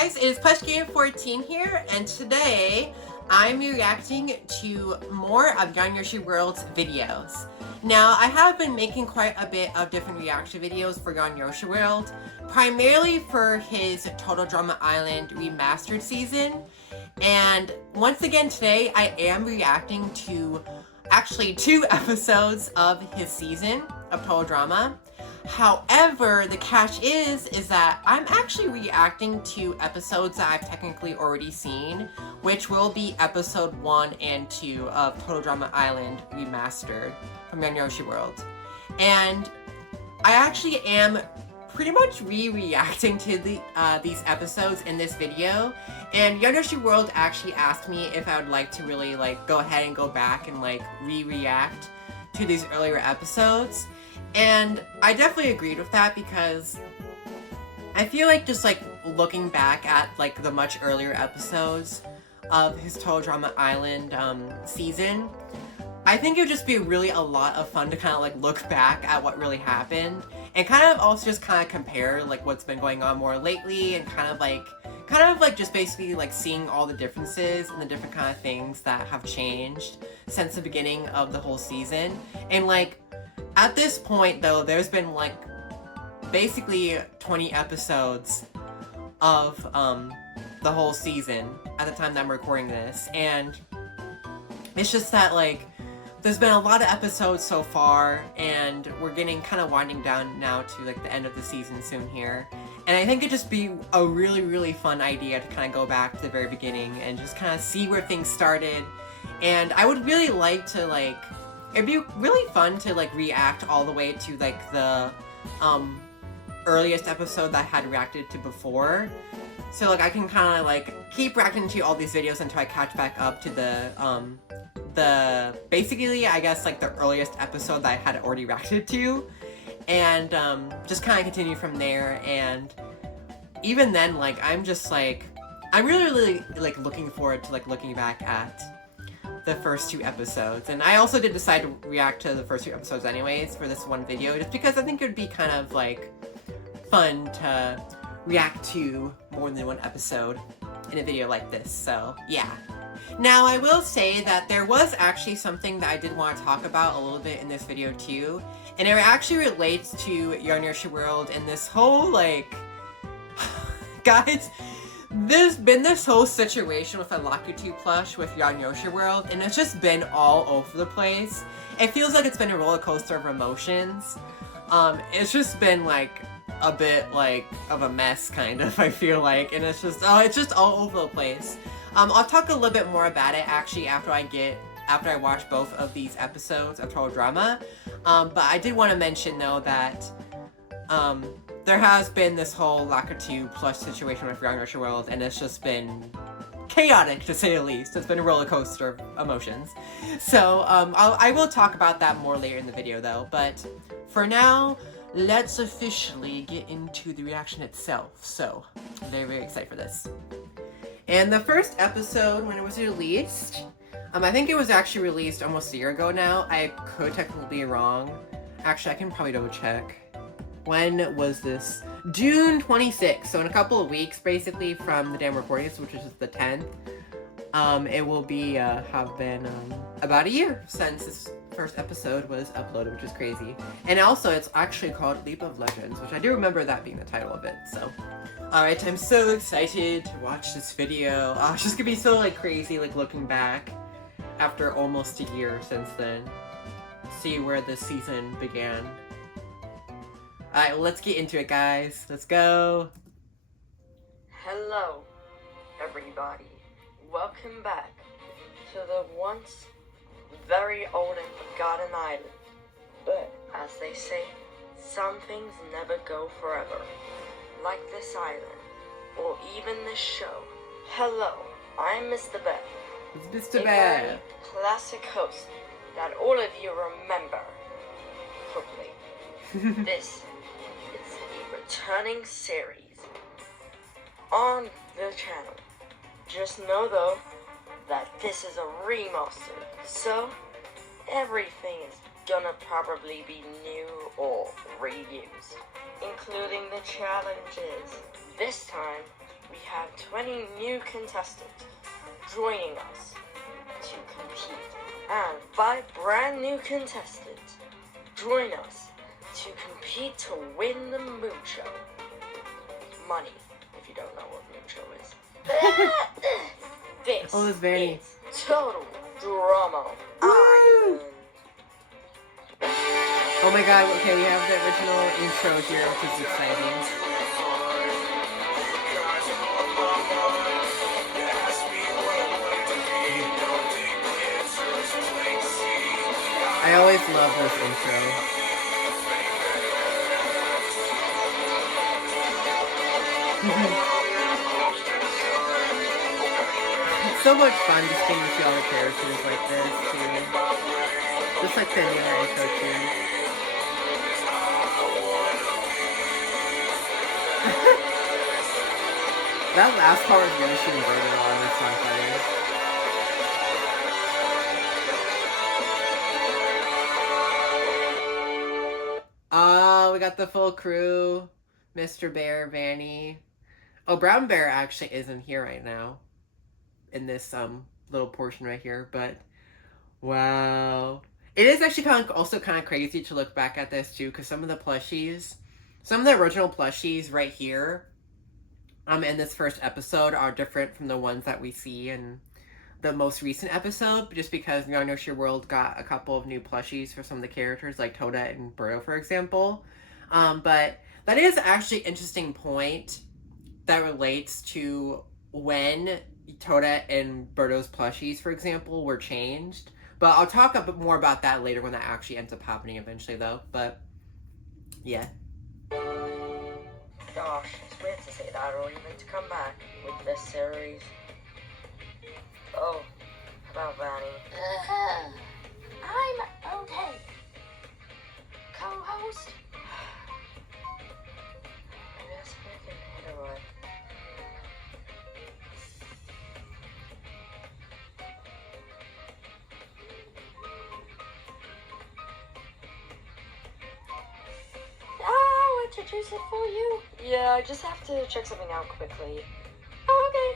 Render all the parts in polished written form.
guys, it is PlushGame14 here, and today I'm reacting to more of Yoshi World's videos. Now, I have been making quite a bit of different reaction videos for Yoshi World, primarily for his Total Drama Island Remastered season, and once again today I am reacting to actually 2 episodes of his season of Total Drama. However, the catch is that I'm actually reacting to episodes that I've technically already seen, which will be episode 1 and 2 of Total Drama Island Remastered from Yoshi World. And I actually am pretty much re-reacting to these episodes in this video, and Yoshi World actually asked me if I would like to really go ahead and go back and re-react to these earlier episodes. And I definitely agreed with that because I feel like just looking back at the much earlier episodes of his Total Drama Island season, I think it would just be really a lot of fun to kind of look back at what really happened and kind of also just kind of compare what's been going on more lately and kind of just basically seeing all the differences and the different kind of things that have changed since the beginning of the whole season. And at this point, though, there's been, basically 20 episodes of, the whole season at the time that I'm recording this, and it's just that, there's been a lot of episodes so far, and we're getting kind of winding down now to, the end of the season soon here, and I think it'd just be a really, really fun idea to kind of go back to the very beginning and just kind of see where things started, and I would really like to, it'd be really fun to react all the way to the earliest episode that I had reacted to before. So I can kind of keep reacting to all these videos until I catch back up to the basically I guess the earliest episode that I had already reacted to, and just kind of continue from there. And even then I'm just I'm really looking forward to looking back at the first 2 episodes. And I also did decide to react to the first 2 episodes anyways for this one video, just because I think it would be kind of fun to react to more than 1 episode in a video like this, so yeah. Now, I will say that there was actually something that I did want to talk about a little bit in this video too, and it actually relates to Yoshi World and this whole guys, there's been this whole situation with a Lakitu plush with Yoshi World, and it's just been all over the place. It feels like it's been a roller coaster of emotions. It's just been a bit of a mess, kind of, I feel like, and it's just all over the place. I'll talk a little bit more about it actually after I watch both of these episodes of Total Drama. But I did want to mention though that there has been this whole Lakitu plush situation with Yoshi World, and it's just been chaotic, to say the least. It's been a roller coaster of emotions. So, I will talk about that more later in the video, though. But for now, let's officially get into the reaction itself. So, I'm very, very excited for this. And the first episode, when it was released, I think it was actually released almost a year ago now. I could technically be wrong. Actually, I can probably double check. When was this? June 26th, so in a couple of weeks, basically, from the damn recordings, which is the 10th, it will be, have been, about a year since this first episode was uploaded, which is crazy. And also, it's actually called Leap of Legends, which I do remember that being the title of it, so. Alright, I'm so excited to watch this video. It's just gonna be so, crazy, looking back after almost a year since then. See where this season began. Alright, let's get into it, guys. Let's go. Hello, everybody. Welcome back to the once very old and forgotten island. But, as they say, some things never go forever. Like this island, or even this show. Hello, I'm Mr. Bear. It's Mr. A Bear. very classic host that all of you remember. Hopefully. This is a returning series on the channel. Just know though that this is a remaster, so everything is gonna probably be new or reused, including the challenges. This time, we have 20 new contestants joining us to compete, and 5 brand new contestants join us to compete to win the Mucho. Money, if you don't know what Mucho is. This Oh, it's Vanny. is Total Drama Island. Oh my god, okay, we have the original intro here, which is exciting. I always love this intro. It's so much fun just getting to see all the characters like this, too. Just like the new intro, too. That last part with Yoshi and Birdo on is so funny. We got the full crew. Mr. Bear, Vanny. Oh, Brown Bear actually isn't here right now. In this little portion right here, but wow. It is actually also kind of crazy to look back at this too, because some of the original plushies right here in this first episode are different from the ones that we see in the most recent episode, just because Young Yoshi World got a couple of new plushies for some of the characters, like Toda and Birdo, for example. But that is actually an interesting point that relates to when Toda and Birdo's plushies, for example, were changed. But I'll talk a bit more about that later when that actually ends up happening eventually, though. But, yeah. Gosh, it's weird to say that or even to come back with this series. Oh, about Vanny. I'm okay. Co-host? Maybe that's something I can hit her with. I'll introduce it for you. Yeah, I just have to check something out quickly. Oh, okay.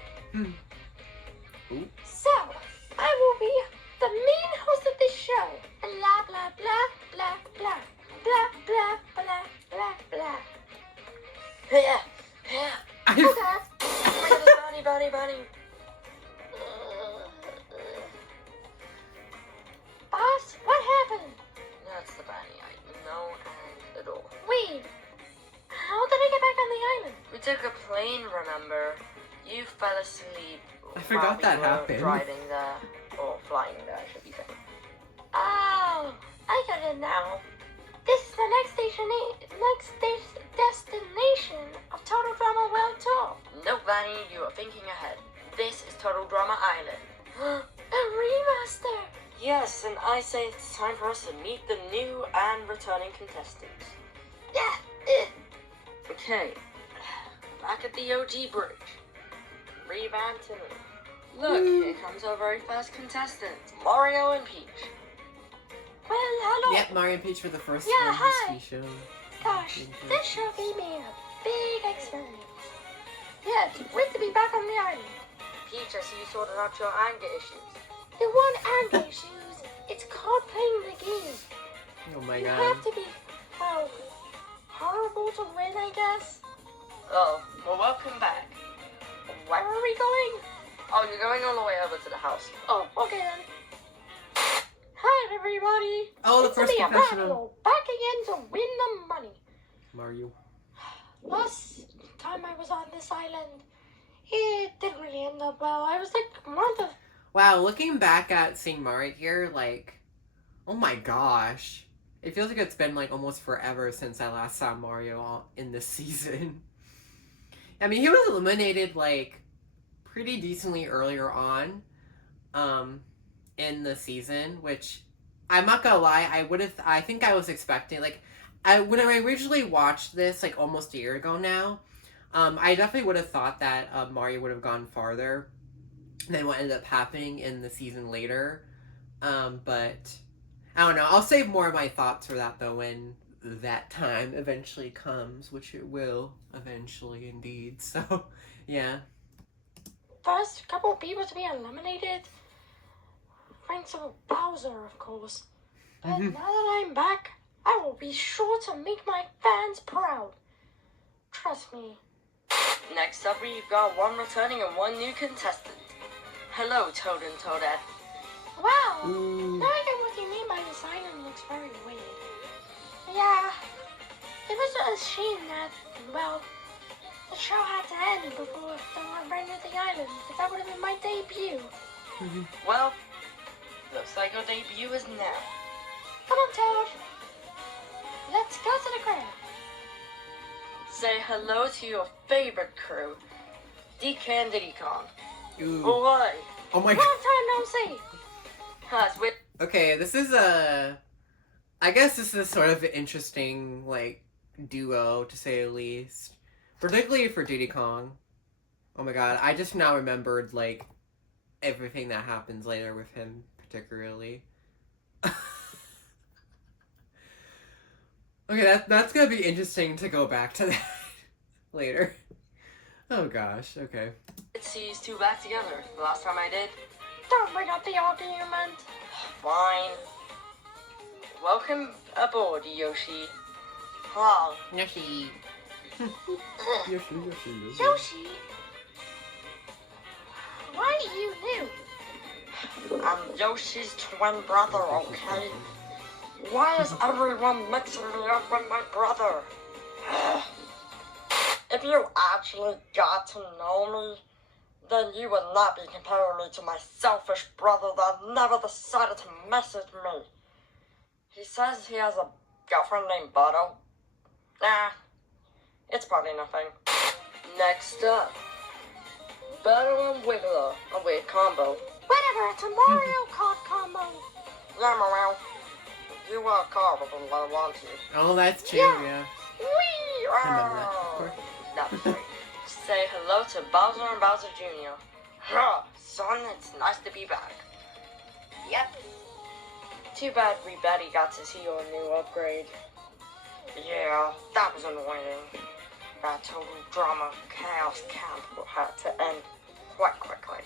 So, I will be the main host of this show. Blah, blah, blah, blah, blah. Blah, blah, blah, blah, blah. Yeah, yeah. Okay. Look at this bunny. Boss, what happened? That's the bunny I know and adore. Wait, how did I get back on the island? We took a plane, remember? You fell asleep. I forgot that happened. Driving there, or flying there, I should be saying. Oh, I got it now. This is the next destination of Total Drama World Tour. No, Vanny, you are thinking ahead. This is Total Drama Island. A remaster. Yes, and I say it's time for us to meet the new and returning contestants. Yeah. Okay. Back at the OG bridge. Revamped and look, here comes our very first contestants, Mario and Peach. Well, hello. Yep, Mario and Peach for the first hi. show. Gosh, this show gave me a big experience. Yeah, it's great to be back on the island. Peach, I see you sorted out your anger issues. It wasn't anger issues. It's called playing the game. Oh my you god. You have to be, horrible to win, I guess. Oh, well, welcome back. Where are we going? Oh, you're going all the way over to the house. Oh, okay then. Hi, everybody. Oh, the first confessional. Mario, back again to win the money. Mario. Last time I was on this island, it didn't really end up well. I was like, Martha. Wow, looking back at seeing Mario here, like, oh my gosh. It feels like it's been, like, almost forever since I last saw Mario in this season. I mean, he was eliminated, like, pretty decently earlier on, in the season, which, I'm not gonna lie, I think I was expecting, like, when I originally watched this, like, almost a year ago now, I definitely would have thought that, Mario would have gone farther than what ended up happening in the season later, but, I don't know, I'll save more of my thoughts for that, though, when that time eventually comes, which it will eventually indeed. So, yeah. First couple people to be eliminated. Thanks to Bowser, of course. But now that I'm back, I will be sure to make my fans proud. Trust me. Next up, we've got one returning and one new contestant. Hello, Toad and Toadette. Wow, now I get what you mean by this island looks very weird. Yeah, it was a shame that, well, the show had to end before I ran to the island, because that would have been my debut. Well, looks like your debut is now. Come on, Toad. Let's go to the crib. Say hello to your favorite crew, DK and Diddy Kong. Ooh. Boy. Oh my Long god. time no see. With Okay, this is a... I guess this is sort of an interesting, like, duo, to say the least. Particularly for Diddy Kong. Oh my god, I just now remembered, like, everything that happens later with him, particularly. Okay, that's gonna be interesting to go back to that later. Oh gosh, okay. Let's see these two back together. The last time I did. Don't bring up the argument. Fine. Welcome aboard, Yoshi. Wow. Yoshi. Yoshi? Why are you new? I'm Yoshi's twin brother, okay? Why is everyone mixing me up with my brother? If you actually got to know me, then you would not be comparing me to my selfish brother that never decided to message me. He says he has a girlfriend named Boto. Nah, it's probably nothing. Next up, Boto and Wiggler, a weird combo. Whatever, it's a Mario Kart combo. Yeah, well, you are carvable, I want you. Oh, that's true, Yeah. yeah. Whee! I remember that, of course. That was great. Say hello to Bowser and Bowser Jr. Huh, son, it's nice to be back. Yep. Too bad we Betty got to see your new upgrade. Yeah, that was annoying. That total drama chaos camp had to end quite quickly.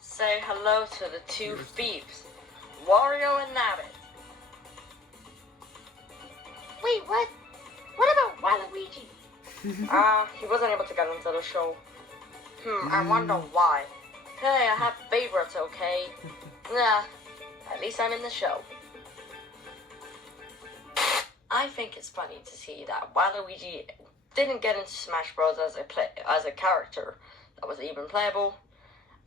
Say hello to the two thieves, Wario and Nabbit. Wait, what? What about Waluigi? He wasn't able to get into the show. I wonder why. Hey, I have favorites, okay? Nah, at least I'm in the show. I think it's funny to see that Waluigi didn't get into Smash Bros. As a character that was even playable.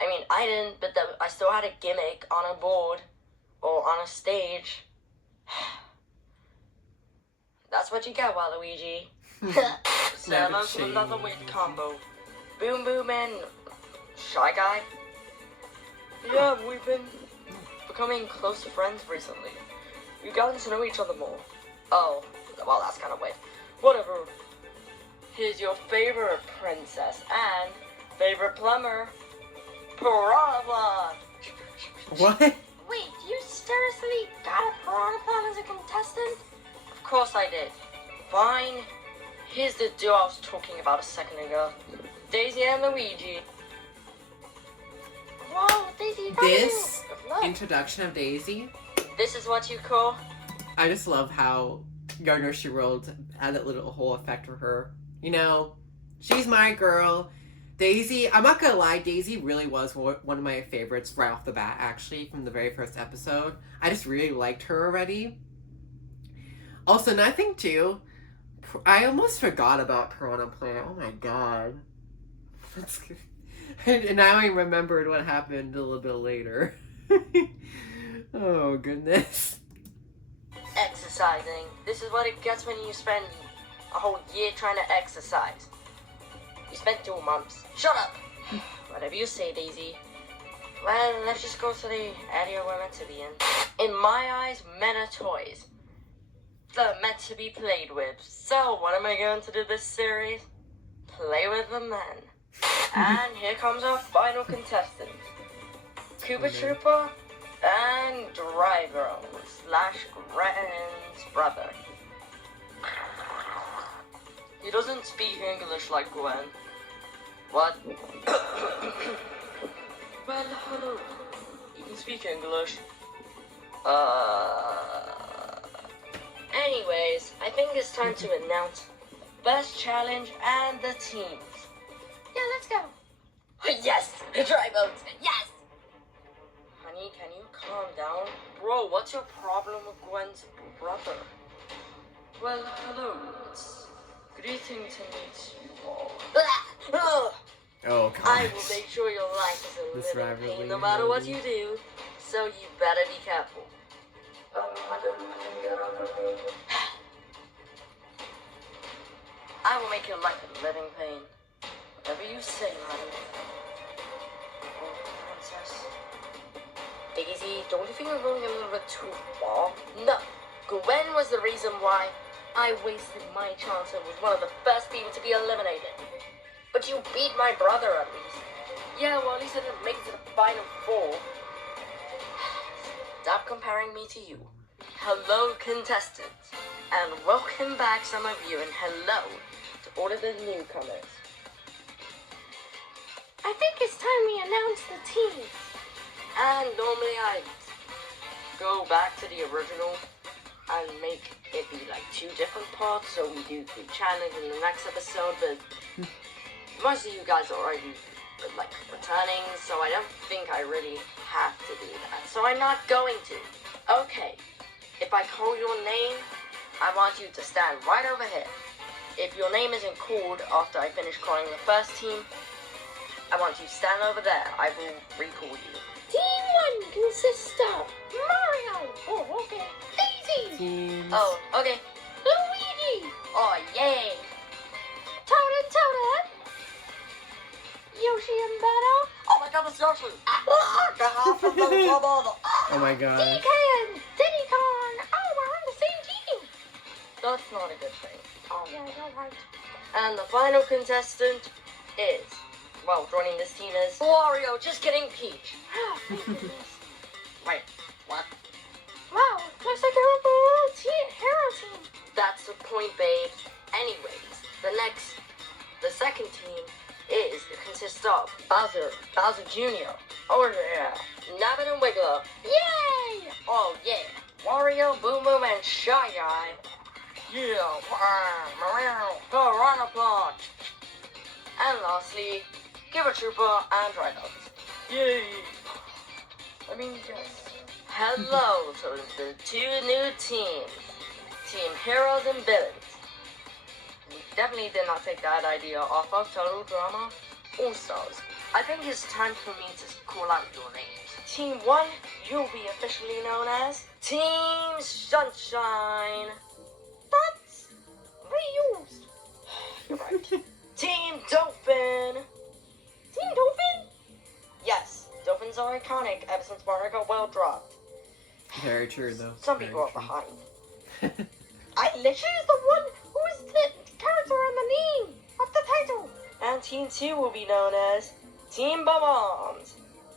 I mean, I didn't, but I still had a gimmick on a board or on a stage. That's what you get, Waluigi. So hello to another weird combo. Boom Boom and Shy Guy. Yeah, we've been becoming close friends recently. We've gotten to know each other more. Oh, well, that's kind of weird. Whatever. Here's your favorite princess and favorite plumber, Piranha. What? Wait, you seriously got a Piranha as a contestant? Of course I did. Fine. Here's the duo I was talking about a second ago. Daisy and Luigi. Whoa, Daisy, you got This Good luck. introduction of Daisy, This is what you call... I just love how Nursery World had that little whole effect for her. You know, she's my girl. Daisy, I'm not gonna lie, Daisy really was one of my favorites right off the bat, actually, from the very first episode. I just really liked her already. Also, another thing, too, I almost forgot about Piranha Plant. Oh my god. That's good. And now I remembered what happened a little bit later. Oh, goodness. Exercising. This is what it gets when you spend a whole year trying to exercise. You spent 2 months. Shut up! Whatever you say, Daisy. Well, let's just go to the area we're meant to be in. In my eyes, men are toys. They're meant to be played with. So, what am I going to do this series? Play with the men. And here comes our final contestant. Koopa Troopa and driver slash Gwen's brother. He doesn't speak English like Gwen. What? Well, hello. You can speak English. Anyways, I think it's time to announce best challenge and the teams. Yeah, let's go. Yes! Dry votes! Yes! Honey, can you calm down? Bro, what's your problem with Gwen's brother? Well, hello. It's greeting to meet you all. Oh god. I will make sure your life is a This living rivalry, pain no matter what really. you do, so you better be careful. I will make your life a living pain. Whatever you say, honey. Oh, princess. Daisy, don't you think you're going a little bit too far? No. Gwen was the reason why I wasted my chance and was one of the first people to be eliminated. But you beat my brother at least. Yeah, well, at least I didn't make it to the final four. Stop comparing me to you. Hello, contestants. And welcome back, some of you, and hello to all of the newcomers. I think it's time we announce the teams. And normally I go back to the original and make it be like 2 different parts, so we do 3 challenges in the next episode, but most of you guys are already like returning, so I don't think I really have to do that. So I'm not going to. Okay, if I call your name, I want you to stand right over here. If your name isn't called after I finish calling the first team, I want you to stand over there. I will recall you. Team 1 consists of Mario. Oh, okay. Daisy. Teams. Oh, okay. Luigi. Oh, yay. Toad. Yoshi and Beto. Oh my god, it's Yoshi. Get off of the bubble. Oh my god. DK and Diddy Kong. Oh, we're on the same team. That's not a good thing. Oh, yeah, you're right. And the final contestant is, well, joining this team is Wario. Just kidding, Peach. Oh, thank goodness. Wait, what? Wow, looks like you're up a little hero team. That's the point, babe. Anyways, the second team consists of Bowser Jr. Oh yeah. Nabbit and Wiggler. Yay! Oh yeah. Wario, Boom Boom, and Shy Guy. Yeah. Piranha Plant. And lastly, Giver Trooper and Rhinos. Yay. I mean, yes. Hello to the 2 new teams. Team Heroes and Villains. We definitely did not take that idea off of Total Drama All-Stars. I think it's time for me to call out your names. Team 1, you'll be officially known as Team Sunshine. That's reused. You're right. Team Dolphin. Team Dolphin? Yes, dolphins are iconic ever since Mario got well dropped. Very true, though. Some Very people are true. behind. I literally is the one who is the character on the name of the title. And Team 2 will be known as Team Bombs.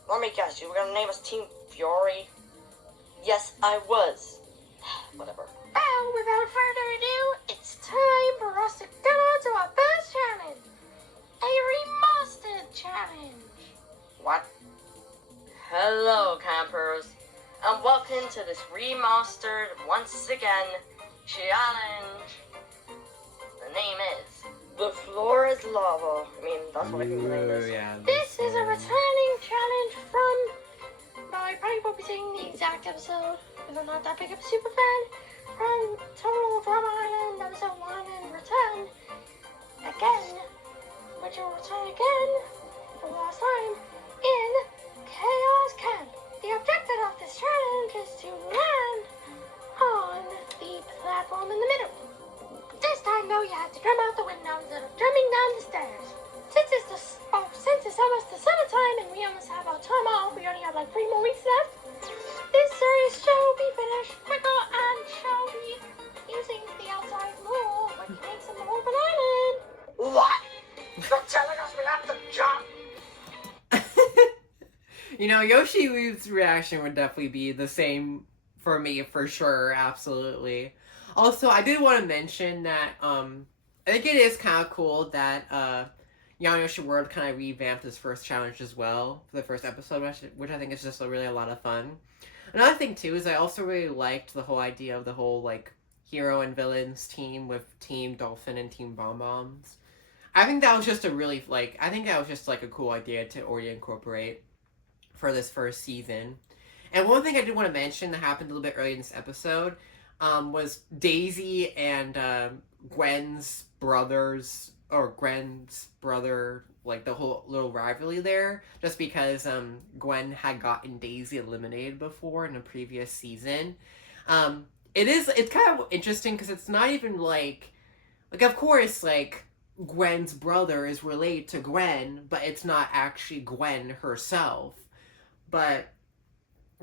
Let me guess, you were gonna name us Team Fury? Yes, I was. Whatever. Well, without further ado, it's time for us to get on to our first challenge. A remastered challenge. What? Hello, campers, and welcome to this remastered, once again, challenge. The name is The Floor is Lava. I mean, that's what I think the name is. Ooh, yeah, This is a returning challenge from, well, I probably won't be saying the exact episode, because I'm not that big of a super fan, from Total Drama Island episode 1 and return again, which will return again for the last time in Chaos Camp. The objective of this challenge is to land on the platform in the middle. This time though, you have to jump out the window instead of jumping down the stairs. Since it's almost the summertime and we almost have our time off, we only have like 3 more weeks left. This series shall be finished quicker and shall be using the outside more, which makes it more of an island. What? You're telling us we have to jump? You know, Yoshi's reaction would definitely be the same for me, for sure, absolutely. Also, I did want to mention that, I think it is kind of cool that, Yoshi World kind of revamped his first challenge as well for the first episode, which I think is just really a lot of fun. Another thing, too, is I also really liked the whole idea of the whole, like, hero and villains team with Team Dolphin and Team Bomb Bombs. I think that was just a really, like, I think that was just, like, a cool idea to already incorporate for this first season. And one thing I did want to mention that happened a little bit early in this episode was Daisy and Gwen's brothers, or Gwen's brother, like the whole little rivalry there, just because Gwen had gotten Daisy eliminated before in a previous season. It's kind of interesting because it's not even like of course, like, Gwen's brother is related to Gwen, but it's not actually Gwen herself. But,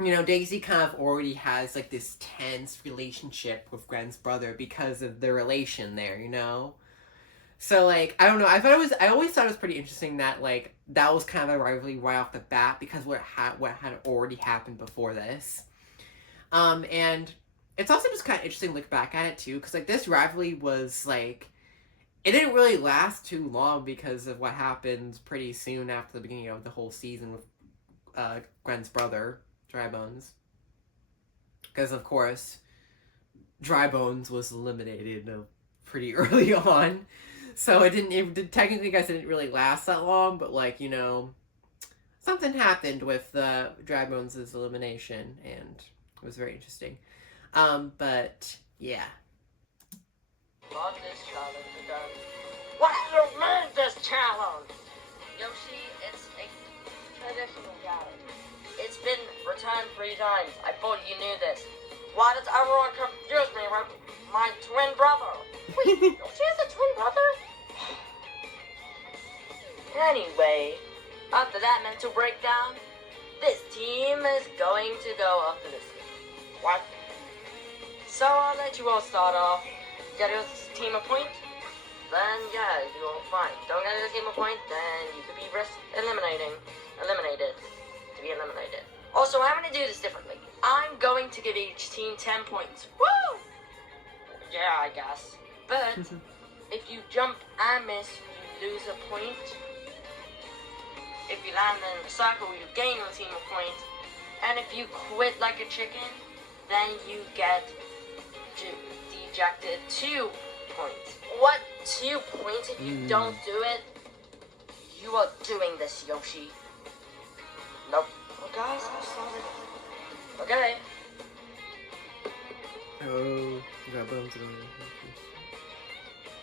you know, Daisy kind of already has, like, this tense relationship with Gwen's brother because of the relation there, you know? So, like, I don't know, I always thought it was pretty interesting that, like, that was kind of a rivalry right off the bat because what had already happened before this. And it's also just kind of interesting to look back at it, too, because, like, this rivalry was, like, it didn't really last too long because of what happened pretty soon after the beginning of the whole season with Gwen's brother, Drybones. Because, of course, Drybones was eliminated pretty early on. So technically, I guess it didn't really last that long, but, like, you know, something happened with Drybones' elimination, and it was very interesting. But, yeah. Love this challenge again. What do you mean, this challenge? Yoshi, it's a traditional challenge. It's been returned 3 times. I thought you knew this. Why does everyone confuse me with my twin brother? Wait, Yoshi has a twin brother? Anyway, after that mental breakdown, this team is going to go after this game. What? So I'll let you all start off. Get your team a point, then yeah, you're fine. Don't get your team a point, then you could be eliminated. Also, I'm going to do this differently. I'm going to give each team 10 points. Woo! Yeah, I guess. But if you jump and miss, you lose a point. If you land in the circle, you gain your team a point. And if you quit like a chicken, then you get dejected 2 points. What? 2 points if you don't do it? You are doing this, Yoshi. Nope. Oh, guys, I'm sorry. Okay. Oh, got bones going.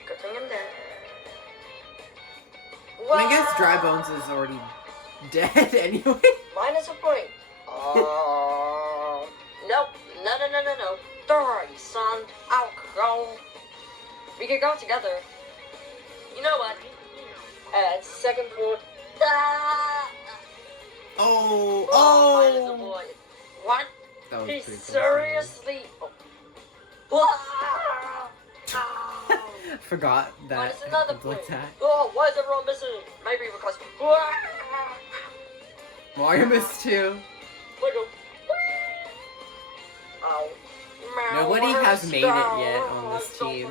Good thing I'm dead. I guess Drybones is already dead anyway. Minus a point. Nope. No. Sorry, son. I'll go. We could go together. You know what? Second floor. Minus a point. What? That was He pretty close. seriously. Forgot that. Minus another it point. looked at. Oh, why is everyone missing? Maybe because. Mario missed 2. Wiggle. Ow. Nobody has made it yet on this team.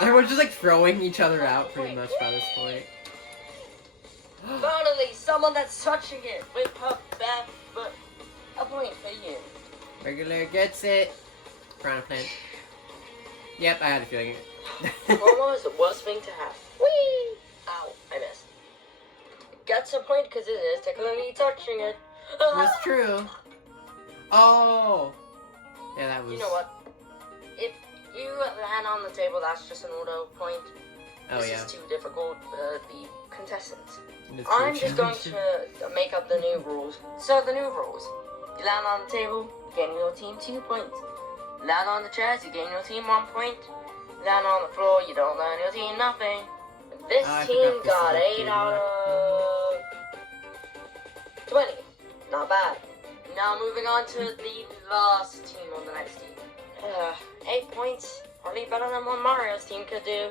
Everyone's just like throwing each other out pretty much by this point. Finally, someone that's touching it with her back foot. A point for you. Regular gets it. Piranha Plant. Yep, I had a feeling. Promo is the worst thing to have. Whee! Ow, I missed. Gets a point because it is technically touching it. That's true. Oh! Yeah, that was... You know what? If you land on the table, that's just an auto point. Oh, This yeah. is too difficult for the contestants. It's I'm pretty just going challenging. to make up the new rules. So the new rules. You land on the table, you gain your team 2 points. Land on the chairs, you gain your team 1 point. Land on the floor, you don't earn your team nothing. This I team forgot got this is 8 out of 20. Not bad. Now moving on to the last team on the next team. 8 points. Probably better than what Mario's team could do.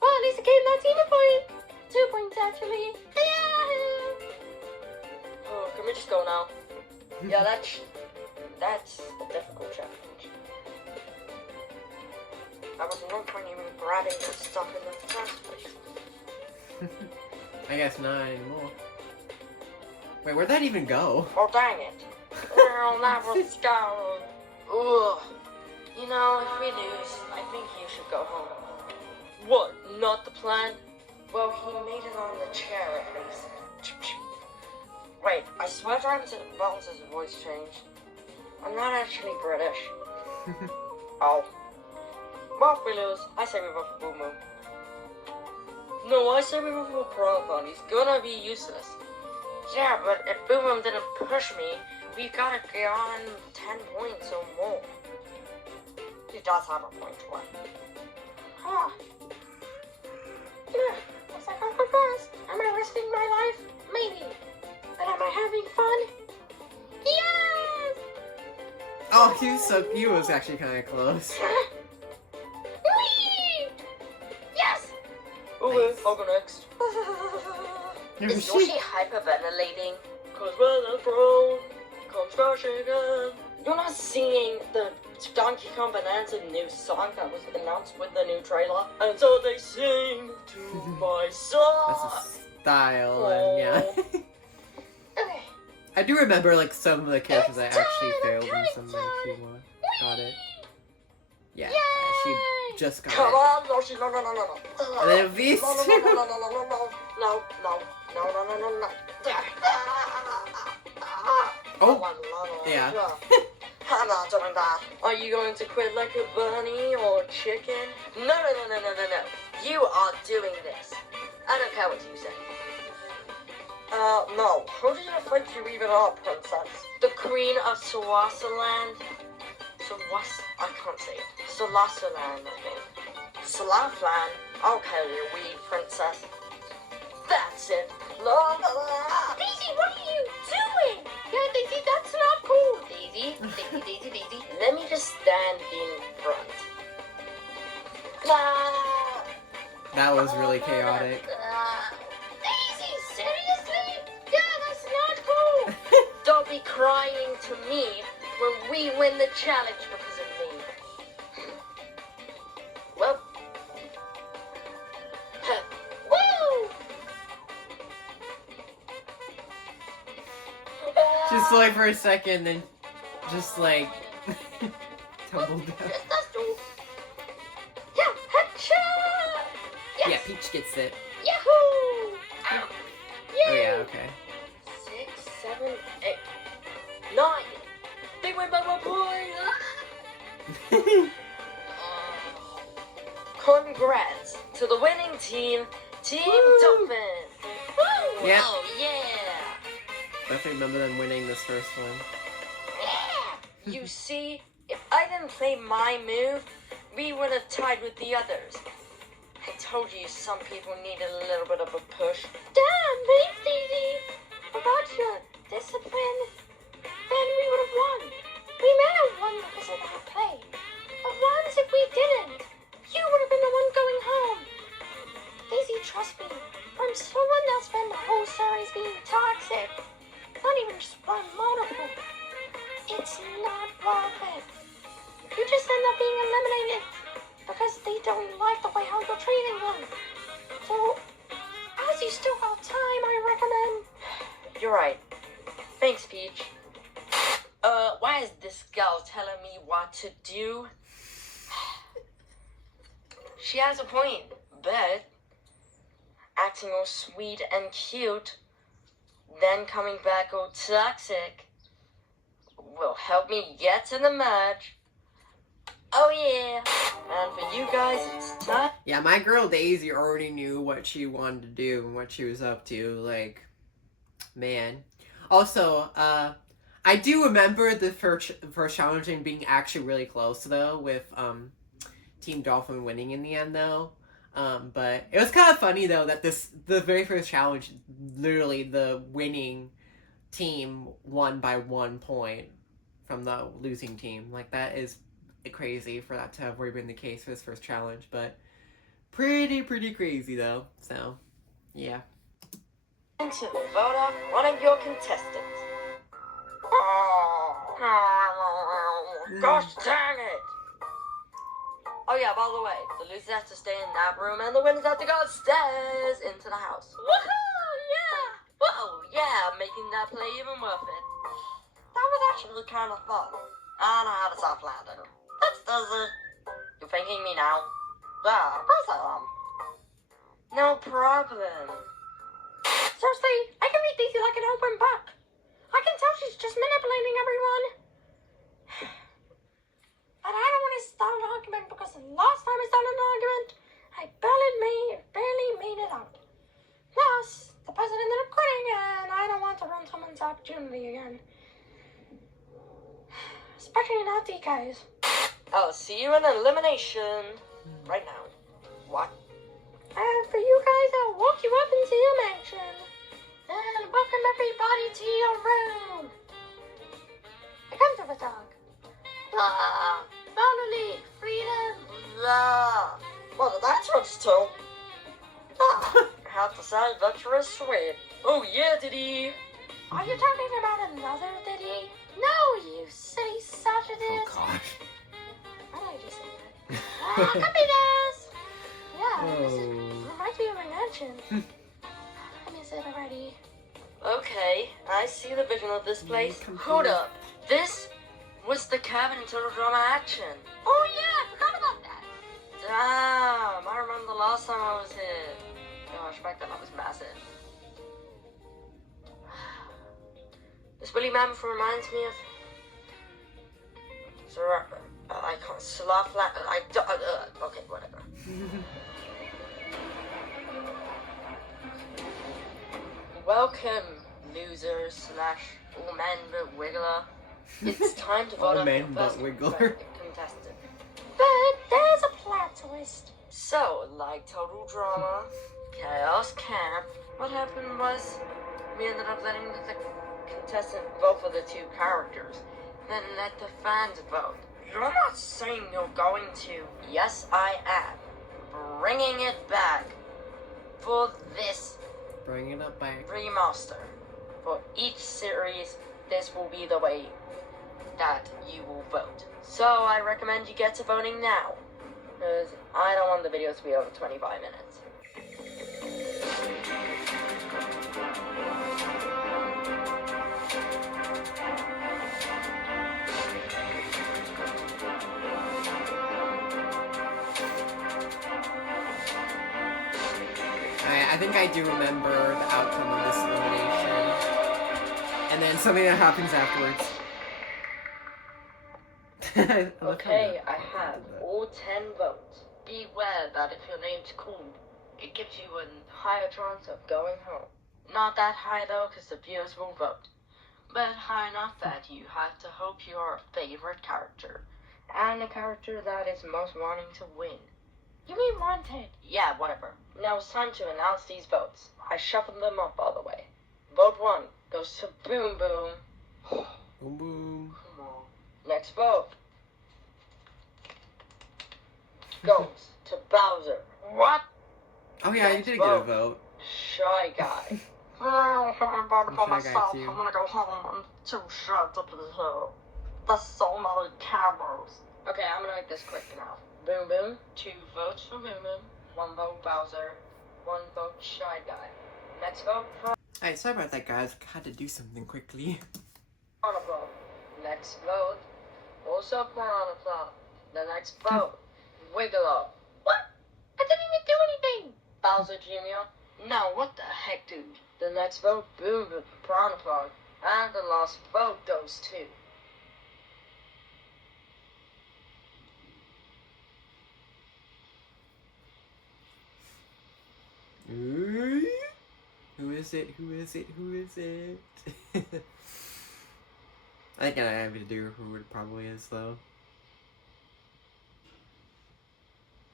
Well, at least I gave that team a point. 2 points, actually. Yeah. go now. Yeah, that's a difficult challenge. I was no point even grabbing the stuff in the first place. I guess not anymore. Wait, where'd that even go? Oh, dang it. Well, that was go. Ugh. You know, if we lose, I think you should go home. What? Not the plan? Well, he made it on the chair at least. Wait, I swear Bounce's voice changed. I'm not actually British. Oh. Well, if we lose, I say we vote for Boo Moo. No, I say we vote for Proton. He's gonna be useless. Yeah, but if Boo Moo didn't push me, we gotta get on 10 points or more. He does have a point, what? Huh. Looks like I'm confused. Am I risking my life? Maybe. But am I having fun? Yes! Oh, he was actually kind of close. Whee! Yes! Okay, Nice. I'll go next. Is Yoshi hyperventilating? Cause when the throne comes crashing again. You're not singing the Donkey Kong Bonanza new song that was announced with the new trailer? And so they sing to my song. That's a style, and yeah. Okay. I do remember like some of the characters I It's actually time, failed time, and some time. actually won. Got it. Yeah, Yay! she just got Come it. on, Yoshi, no, no, no, no, no. And then these No, no, two. no, no, no, no, no, no, no, no, no, no, no, no, no. Oh, yeah. I'm not doing that. Are you going to quit like a bunny or chicken? No, no, no, no, no, no, no. You are doing this. I don't care what you say. No. Who do you think you even are, princess? The queen of Swaziland. I can't say it. Swaziland, I think. Slafland. I'll call you wee princess. That's it. La, la, la. Daisy, what are you doing? Yeah, Daisy, that's not cool. Daisy, Daisy, Daisy, Daisy. Let me just stand in front. La. That was really chaotic. Daisy, seriously? Yeah, that's not cool. Don't be crying to me when we win the challenge because of me. Well. Woo! Just like for a second, then just like tumbled down. That's cool. Yeah, hacha! Yes! Yeah, Peach gets it. Yahoo! Oh Yay! yeah, okay. 6, 7, 8, 9. They win by 1 point. Congrats to the winning team, Team Woo! Dolphin. Woo! Yep. Oh yeah. Definitely remember them winning this first one. Yeah! You see, if I didn't play my move, we would have tied with the others. I told you some people needed a little bit of a push. Damn, thanks, Daisy. Without your discipline, then we would have won. We may have won because of our play. But what if we didn't? You would have been the one going home. Daisy, trust me. From someone that spent the whole series being toxic, not even just one multiple, it's not worth it. You just end up being eliminated because they don't like the way how you're treating them. So, as you still have time, I recommend. You're right. Thanks, Peach. Why is this girl telling me what to do? She has a point, but acting all sweet and cute, then coming back all toxic, will help me get to the match. Oh yeah! And for you guys, it's time. Yeah, my girl Daisy already knew what she wanted to do and what she was up to. Like, man. Also, I do remember the first challenge and being actually really close though, with Team Dolphin winning in the end though. But it was kind of funny though that the very first challenge, literally the winning team won by 1 point from the losing team. Like, that is crazy for that to have already been the case for this first challenge, but pretty crazy though. So yeah. To vote off one of your contestants. Gosh dang it! Oh yeah, by the way, the losers have to stay in that room and the winners have to go upstairs into the house. Woohoo! Yeah! Whoa, yeah, making that play even worth it. That was actually kind of fun. I know how to soft landing. That's dizzy. You're thanking me now? Yeah, of course I am. No problem. Seriously, I can read Daisy like an open book. I can tell she's just manipulating everyone. But I don't want to start an argument because the last time I started an argument, I barely made it out. Plus, the person ended up quitting and I don't want to ruin someone's opportunity again. Especially not these guys. I'll see you in elimination right now. What? And for you guys, I'll walk you up into your mansion. And welcome everybody to your room. Here comes the dog. Ah, Finally, freedom. blah. What did that switch to? Ah, have to say, Victor is sweet. Oh yeah, Diddy. Are you talking about another Diddy? No, you silly Oh sausages. gosh. Why did I just say that? Happiness. Yeah, Oh. reminds me of my mansion. I miss it already. Okay, I see the vision of this place. Complete. Hold up. This was the cabin in Total Drama Action. Oh yeah, I forgot about that. Damn, I remember the last time I was here. Gosh, back then I was massive. This woolly mammoth reminds me of... I can't... Sloth... Okay, whatever. Welcome, losers slash all men but wiggler. It's time to vote All on men the but first wiggler. contestant. But there's a plot twist. So, like Total Drama, Chaos Camp, what happened was we ended up letting the contestant vote for the two characters, then let the fans vote. You're not saying you're going to. Yes, I am. Bringing it back for this Bring it up back. remaster. For each series, this will be the way that you will vote. So I recommend you get to voting now, because I don't want the videos to be over 25 minutes. I think I do remember the outcome of this elimination. And then something that happens afterwards. I love how Okay, that- I have all 10 votes. Beware that if your name's called, it gives you a higher chance of going home. Not that high though, because the viewers will vote. But high enough that you have to hope you're a favorite character. And a character that is most wanting to win. You mean wanted? Yeah, whatever. Now it's time to announce these votes. I shuffled them up all the way. Vote 1 goes to Boom Boom. Boom boom. Come on. Next vote goes to Bowser. What? Oh yeah, you did get a vote. Shy Guy. I'm Shy Guy too. gonna go home. I'm too shy to be here. There's so many cameras. Okay, I'm gonna make this quick now. Boom Boom, 2 votes for Boom Boom, 1 vote Bowser, 1 vote Shy Guy. Next vote, Alright, sorry about that, guys. Had to do something quickly. Piranha. Next vote, also Piranha. The next vote, Wiggler. What? I didn't even do anything. Bowser Jr. No, what the heck, dude? The next vote, Boom Boom, Piranha. And the last vote goes to... Ooh. Who is it? Who is it? Who is it? I think I have to do who it probably is, though.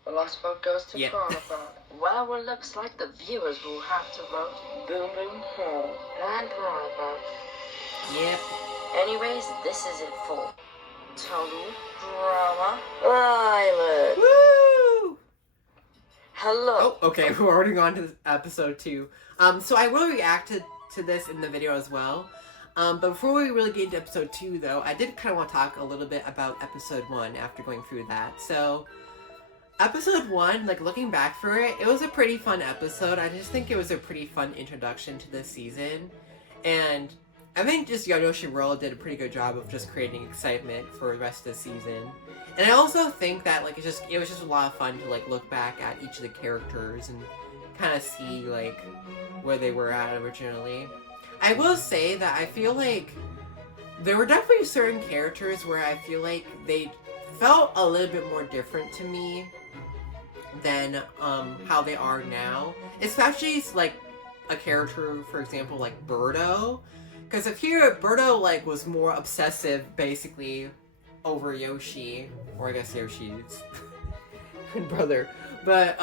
The last vote goes to Yep. Piranha. Well, it looks like the viewers will have to vote Boom Boom Home and Piranha. Yep. Anyways, this is it for Total Drama Island. Woo! Hello. Oh, okay. We're already on to episode 2. So I will react to this in the video as well. But before we really get into episode 2, though, I did kind of want to talk a little bit about episode 1 after going through that. So, episode 1, like, looking back for it, it was a pretty fun episode. I just think it was a pretty fun introduction to this season. And I think just Yoshi World did a pretty good job of just creating excitement for the rest of the season. And I also think that, like, it was just a lot of fun to, like, look back at each of the characters and kind of see, like, where they were at originally. I will say that I feel like there were definitely certain characters where I feel like they felt a little bit more different to me than how they are now. Especially, like, a character, for example, like Birdo. Because if here, Birdo, like, was more obsessive, basically, over Yoshi. Or I guess Yoshi's brother. But,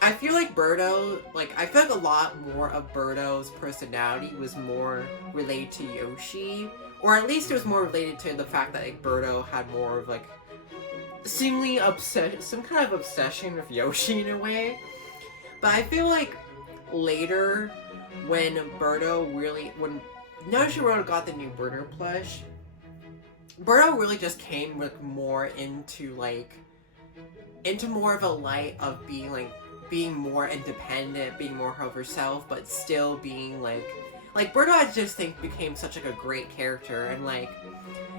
I feel like Birdo, like, I feel like a lot more of Birdo's personality was more related to Yoshi. Or at least it was more related to the fact that, like, Birdo had more of, like, seemingly some kind of obsession with Yoshi in a way. But I feel like later, when Yoshi World got the new Birdo plush, Birdo really just came, like, more into more of a light of being more independent, being more of herself, but still being, like, Birdo, I just think, became such, like, a great character, and, like,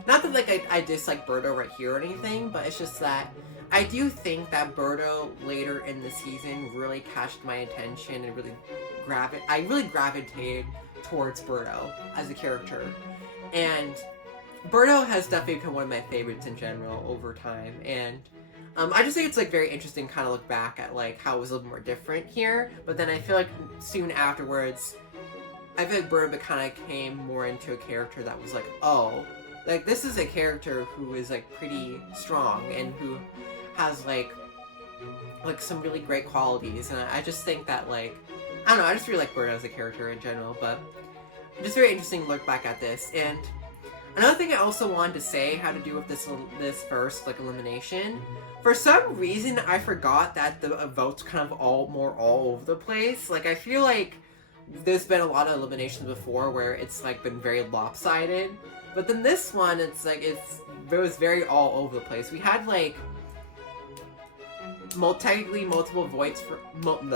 not that, like, I dislike Birdo right here or anything, but it's just that I do think that Birdo, later in the season, really catched my attention, and I really gravitated towards Birdo as a character, and Birdo has definitely become one of my favorites in general over time, and I just think it's, like, very interesting to kind of look back at, like, how it was a little more different here, but then I feel like soon afterwards, I feel like Birdo kind of came more into a character that was like, oh, like, this is a character who is, like, pretty strong, and who has, like, some really great qualities, and I just think that, like, I don't know, I just really like Birdo as a character in general, but just very interesting to look back at this, and another thing I also wanted to say had to do with this first, like, elimination. For some reason, I forgot that the votes kind of all over the place. Like, I feel like there's been a lot of eliminations before where it's, like, been very lopsided. But then this one, it's, like, it was very all over the place. We had, like, technically multiple votes for Boom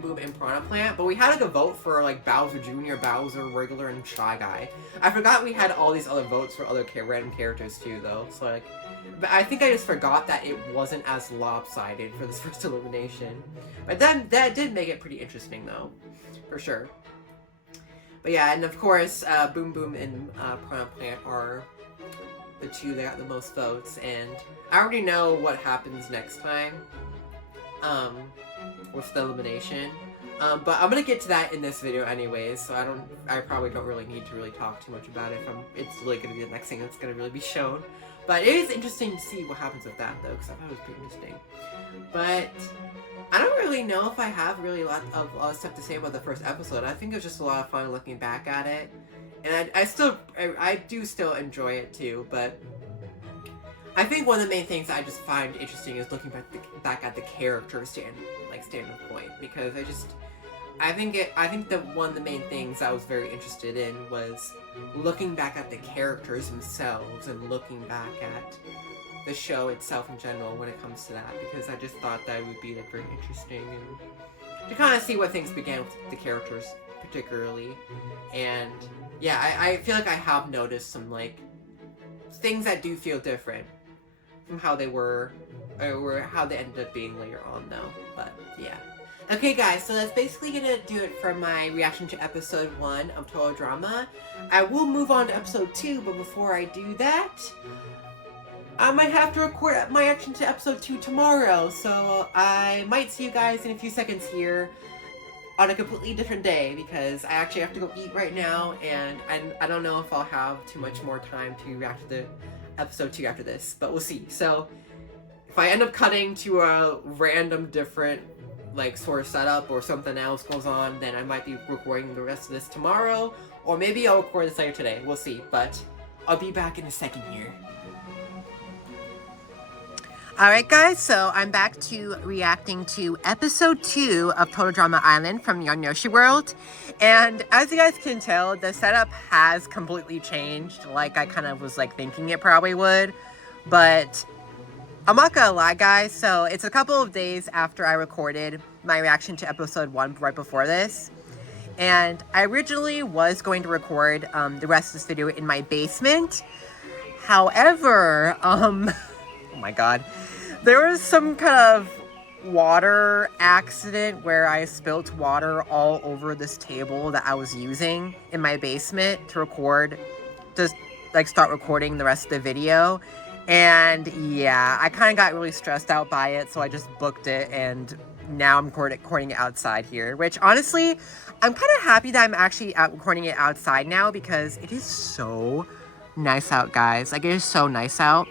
Boom and Piranha Plant, but we had, like, a vote for, like, Bowser Jr., Bowser, Regular, and Shy Guy. I forgot we had all these other votes for other random characters too, though. So, like, but I think I just forgot that it wasn't as lopsided for this first elimination. But then that did make it pretty interesting, though, for sure. But yeah, and of course, Boom Boom and Piranha Plant are the two that got the most votes, and I already know what happens next time with the elimination. But I'm gonna get to that in this video anyways, so I probably don't really need to really talk too much about it. It's really gonna be the next thing that's gonna really be shown. But it is interesting to see what happens with that, though, because I thought it was pretty interesting. But I don't really know if I have really a lot of stuff to say about the first episode. I think it was just a lot of fun looking back at it. And I do still enjoy it too, but I think one of the main things I just find interesting is looking back at the character standard point, because I think that one of the main things I was very interested in was looking back at the characters themselves and looking back at the show itself in general when it comes to that, because I just thought that would be, like, very interesting, and to kind of see what things began with the characters particularly. And yeah, I feel like I have noticed some, like, things that do feel different from how they were, or how they ended up being later on, though. But yeah. Okay, guys, so that's basically gonna do it for my reaction to episode 1 of Total Drama. I will move on to episode 2, but before I do that, I might have to record my reaction to episode 2 tomorrow, so I might see you guys in a few seconds here on a completely different day, because I actually have to go eat right now, and I don't know if I'll have too much more time to react to the episode 2 after this, but we'll see. So, if I end up cutting to a random different, like, sort of setup, or something else goes on, then I might be recording the rest of this tomorrow, or maybe I'll record this later today. We'll see, but I'll be back in a second here. Alright guys, so I'm back to reacting to episode 2 of Total Drama Island from Yoshi World. And as you guys can tell, the setup has completely changed, like I kind of was like thinking it probably would. But I'm not gonna lie guys, so it's a couple of days after I recorded my reaction to episode 1 right before this. And I originally was going to record the rest of this video in my basement. However, oh my god. There was some kind of water accident where I spilt water all over this table that I was using in my basement to record, just like start recording the rest of the video. And yeah, I kind of got really stressed out by it, so I just booked it, and now I'm recording it outside here. Which honestly, I'm kind of happy that I'm actually recording it outside now because it is so nice out, guys. Like, it is so nice out.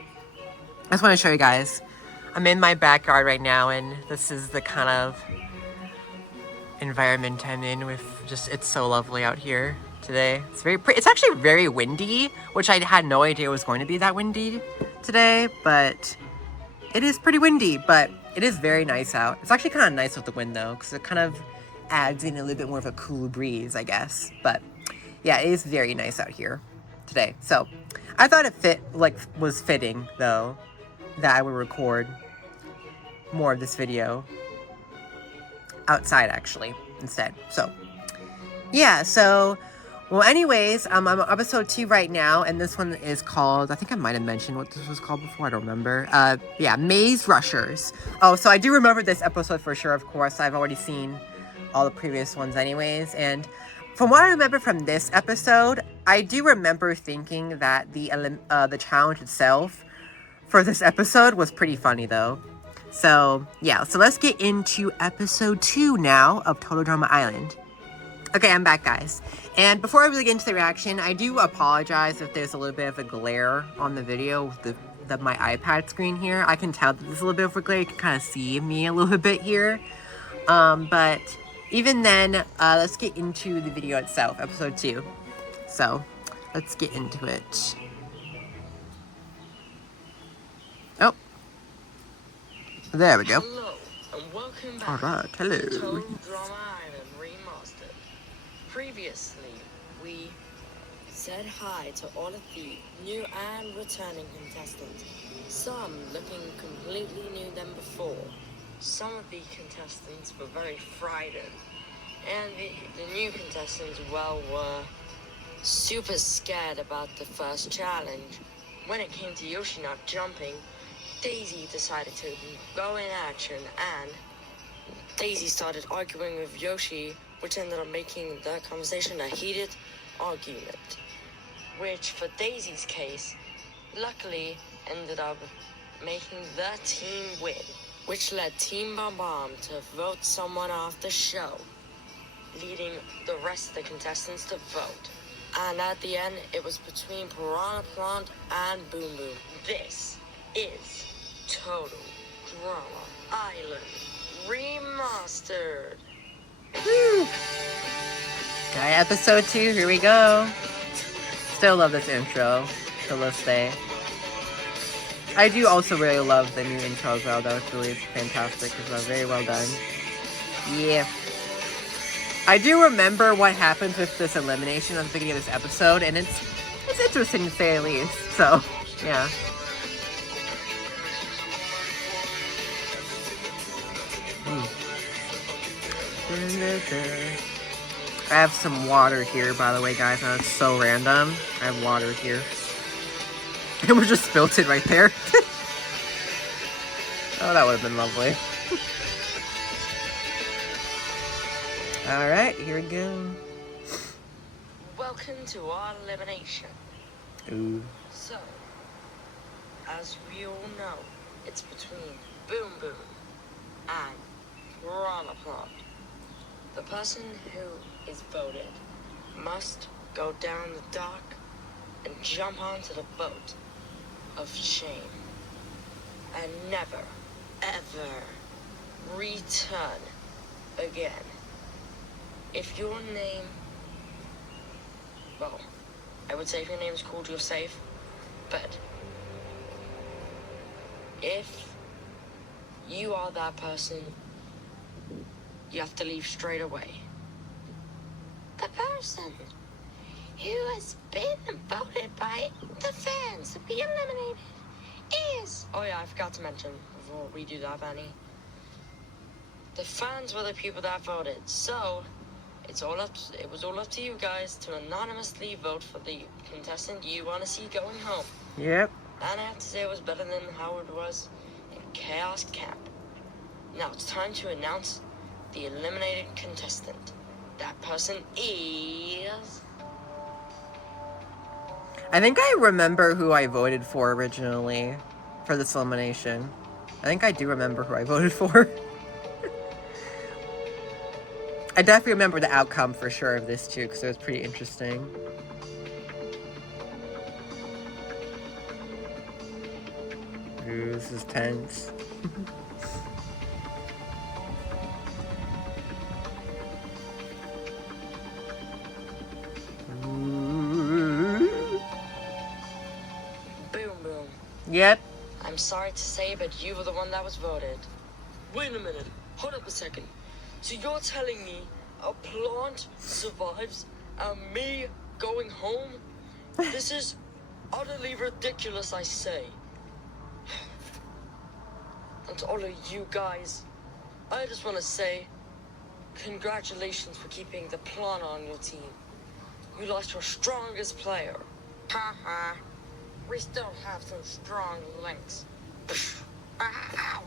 I just want to show you guys. I'm in my backyard right now, and this is the kind of environment I'm in with just, it's so lovely out here today. It's very pretty. It's actually very windy, which I had no idea it was going to be that windy today, but it is pretty windy, but it is very nice out. It's actually kind of nice with the wind though, because it kind of adds in a little bit more of a cool breeze, I guess. But yeah, it is very nice out here today. So I thought it was fitting though that I would record more of this video outside actually instead. So yeah, so well anyways, I'm on episode 2 right now, and this one is called, I think I might have mentioned what this was called before, I don't remember. Yeah, Maze Rushers. Oh, so I do remember this episode for sure, of course. I've already seen all the previous ones anyways, and from what I remember from this episode, I do remember thinking that the challenge itself for this episode was pretty funny though. So yeah, so let's get into episode 2 now of Total Drama Island. Okay, I'm back guys. And before I really get into the reaction, I do apologize if there's a little bit of a glare on the video with my iPad screen here. I can tell that there's a little bit of a glare. You can kind of see me a little bit here. But even then, let's get into the video itself, episode 2. So let's get into it. Oh. There we go. Hello, and welcome back Alright, hello. to Total Drama Island Remastered. Previously, we said hi to all of the new and returning contestants. Some looking completely new than before. Some of the contestants were very frightened. And the new contestants, well, were super scared about the first challenge. When it came to Yoshi not jumping, Daisy decided to go in action, and Daisy started arguing with Yoshi, which ended up making the conversation a heated argument, which for Daisy's case, luckily ended up making the team win, which led Team Bomb Bomb to vote someone off the show, leading the rest of the contestants to vote. And at the end, it was between Piranha Plant and Boom Boom. This is Total Drama Island Remastered. Woo! Okay, episode 2, here we go. Still love this intro to this day. I do also really love the new intro as well, though. It's really fantastic. It's very well done. Yeah. I do remember what happens with this elimination at the beginning of this episode, and it's interesting to say the least. So, yeah. I have some water here, by the way, guys. And it's so random. I have water here. And we just spilt it right there. Oh, that would have been lovely. Alright, here we go. Welcome to our elimination. Ooh. So, as we all know, it's between Boom Boom and Piranha Plant. The person who is voted must go down the dock and jump onto the boat of shame and never, ever return again. If your name, well, I would say if your name is called, you're safe, but if you are that person, you have to leave straight away. The person who has been voted by the fans to be eliminated is... Oh yeah, I forgot to mention before we do that, Benny. The fans were the people that voted, so it was all up to you guys to anonymously vote for the contestant you want to see going home. Yep. And I have to say it was better than how it was in Chaos Camp. Now it's time to announce the eliminated contestant. That person is... I think I remember who I voted for originally for this elimination. I think I do remember who I voted for. I definitely remember the outcome for sure of this too, because it was pretty interesting. Ooh, this is tense. Boom, boom. Yep. I'm sorry to say, but you were the one that was voted. Wait a minute. Hold up a second. So you're telling me a plant survives and me going home? This is utterly ridiculous, I say. And to all of you guys, I just want to say congratulations for keeping the plant on your team. You lost your strongest player. Haha. We still have some strong links. Ow.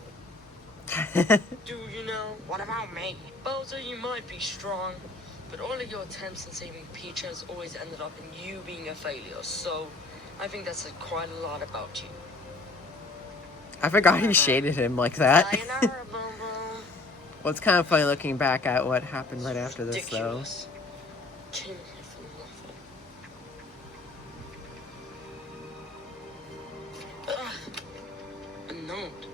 Do you know? What about me? Bowser, you might be strong, but all of your attempts in saving Peach has always ended up in you being a failure, so I think that said quite a lot about you. I forgot he shaded him like that. Sayonara, Boom Boom. Well, it's kind of funny looking back at what happened right after this, though. Ridiculous. Came here for nothing. A note.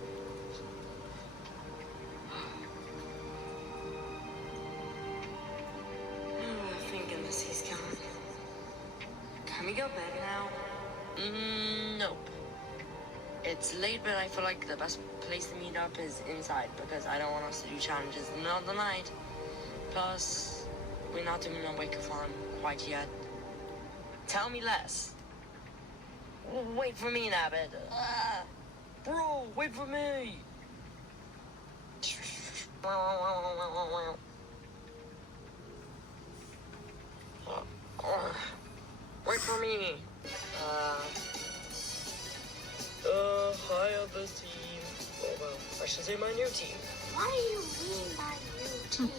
Thank goodness he's gone. Can we go bed now? Nope. It's late, but I feel like the best place to meet up is inside because I don't want us to do challenges in the middle of the night. Plus, we're not doing a wake-a-thon quite yet. Tell me less. Wait for me, Nabbit. Bro, wait for me. Wait for me. Hi, other team. Well, I should say my new team. What do you mean by new team?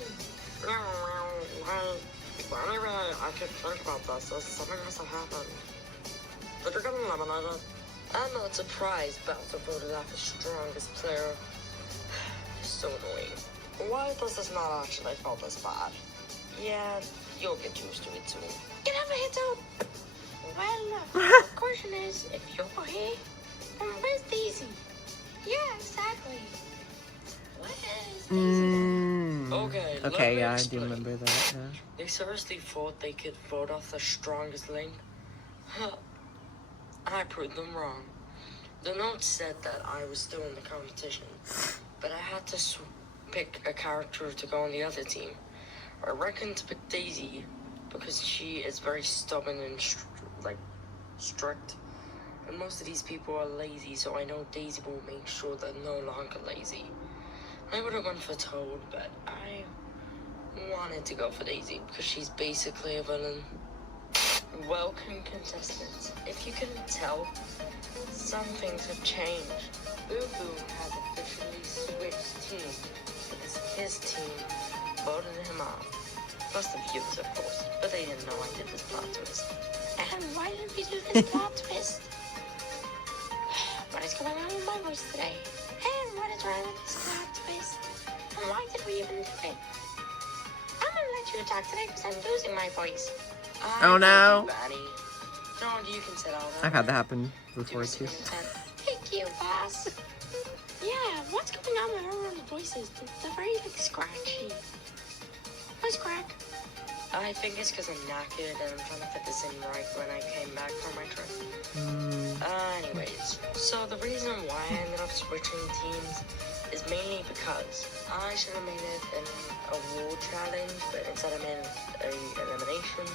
Anyway, I could think about this. Something has to happen. But you're getting eliminated. I'm not surprised Bowser voted out the strongest player. So annoying. Why does this not actually feel this bad? Yeah, you'll get used to it soon. Get over here, Toad. Well, the question is, if you're here, where's Daisy? Yeah, exactly. Where is Daisy? Okay, let Okay, me yeah, I do explain. remember that. Yeah. They seriously thought they could vote off the strongest link? Huh. I proved them wrong. The note said that I was still in the competition, but I had to pick a character to go on the other team. I reckon to pick Daisy because she is very stubborn and strict. And most of these people are lazy, so I know Daisy will make sure they're no longer lazy. I would have gone for Toad, but I wanted to go for Daisy because she's basically a villain. Welcome, contestants. If you couldn't tell, some things have changed. Boo Boo has officially switched teams because his team voted him off. Plus the viewers, of course, but they didn't know I did this plot twist. And why did we do this plot twist? What is going on with my voice today? And what is wrong with this plot twist? And why did we even do it? I'm gonna let you talk today because I'm losing my voice. Oh, no. Benny. No, you can sit out. I've had that happen before Do too. some content. Thank you, boss. Yeah, what's going on with everyone's voices? They're very, scratchy. What's crack? I think it's because I'm knackered and I'm trying to fit this in right when I came back from my trip. Anyways, so the reason why I ended up switching teams is mainly because I should have made it an award challenge, but instead I made it an elimination.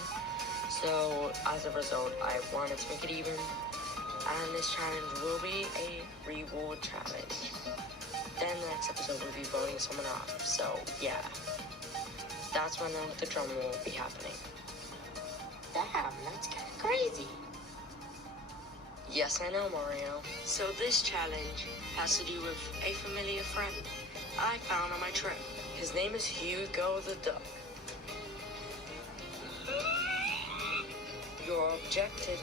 So as a result, I wanted to make it even, and this challenge will be a reward challenge. Then the next episode will be voting someone off. So yeah, that's when the drum will be happening. Damn, that's kind of crazy. Yes, I know, Mario. So this challenge has to do with a familiar friend I found on my trip. His name is Hugo the Duck. Your objective.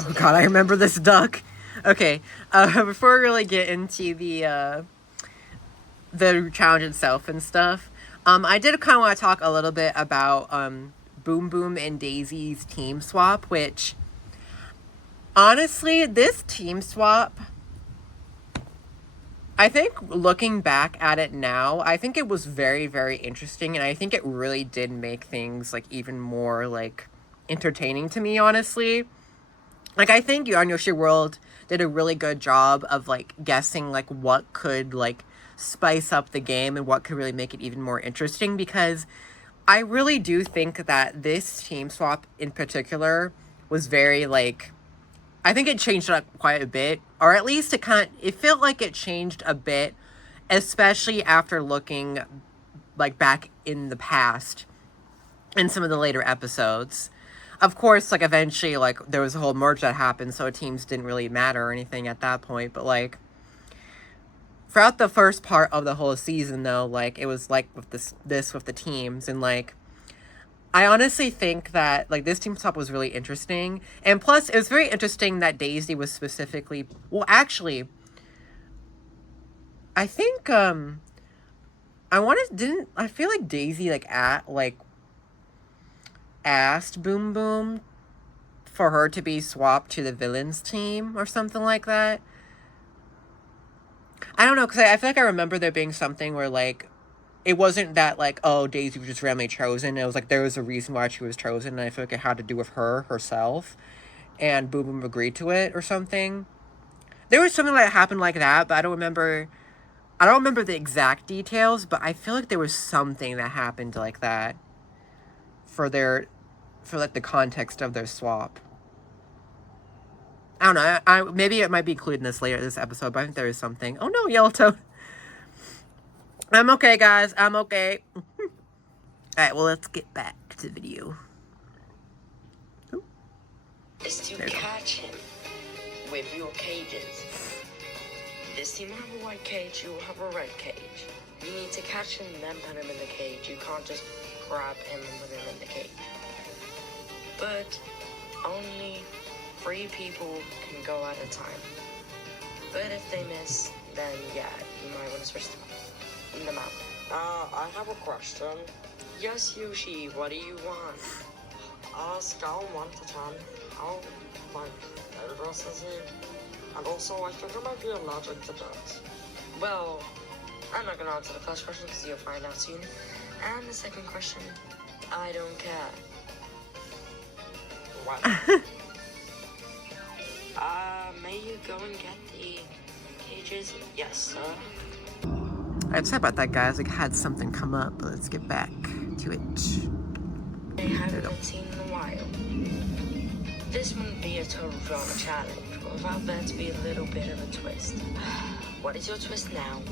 Oh god, I remember this duck. Okay, before we really get into the challenge itself and stuff, I did kind of want to talk a little bit about Boom Boom and Daisy's team swap, which, honestly, this team swap, I think looking back at it now, I think it was very, very interesting, and I think it really did make things, like, even more, like, entertaining to me, honestly. Like, I think You on Yoshi World did a really good job of, like, guessing, like, what could, like, spice up the game and what could really make it even more interesting, because I really do think that this team swap in particular was very, like, I think it changed it up quite a bit, or at least it felt like it changed a bit, especially after looking, like, back in the past in some of the later episodes. Of course, like, eventually, like, there was a whole merge that happened, so teams didn't really matter or anything at that point, but, like, throughout the first part of the whole season, though, like, it was, like, with this with the teams, and, like, I honestly think that, like, this team swap was really interesting, and plus, it was very interesting that Daisy was specifically, well, actually, I think, I feel like Daisy, like, asked Boom Boom for her to be swapped to the villains team or something like that. I don't know, because I feel like I remember there being something where, like, it wasn't that, like, oh, Daisy was just randomly chosen. It was like there was a reason why she was chosen, and I feel like it had to do with herself, and Boom Boom agreed to it or something. There was something that happened like that, but I don't remember the exact details, but I feel like there was something that happened like that for like the context of their swap. I don't know. Maybe it might be included in this episode, but I think there is something. Oh no, Yellow Toad. I'm okay, guys. I'm okay. Alright, well, let's get back to the video. Is to catch him with your cages. This team will have a white cage, you will have a red cage. You need to catch him and then put him in the cage. You can't just grab him and put him in the cage. But only 3 people can go at a time. But if they miss, then yeah, you might want to switch them out. I have a question. Yes, Yoshi, what do you want? Scale 1 to 10. How, like, dangerous is he? And also, I think I might be allergic to dogs. Well, I'm not gonna answer the first question because you'll find out soon. And the second question, I don't care. What? May you go and get the cages? Yes, sir. Alright, sorry about that, guys. I had something come up, but let's get back to it. They haven't been seen in a while. This wouldn't be a total drama challenge, but without there to be a little bit of a twist. What is your twist now?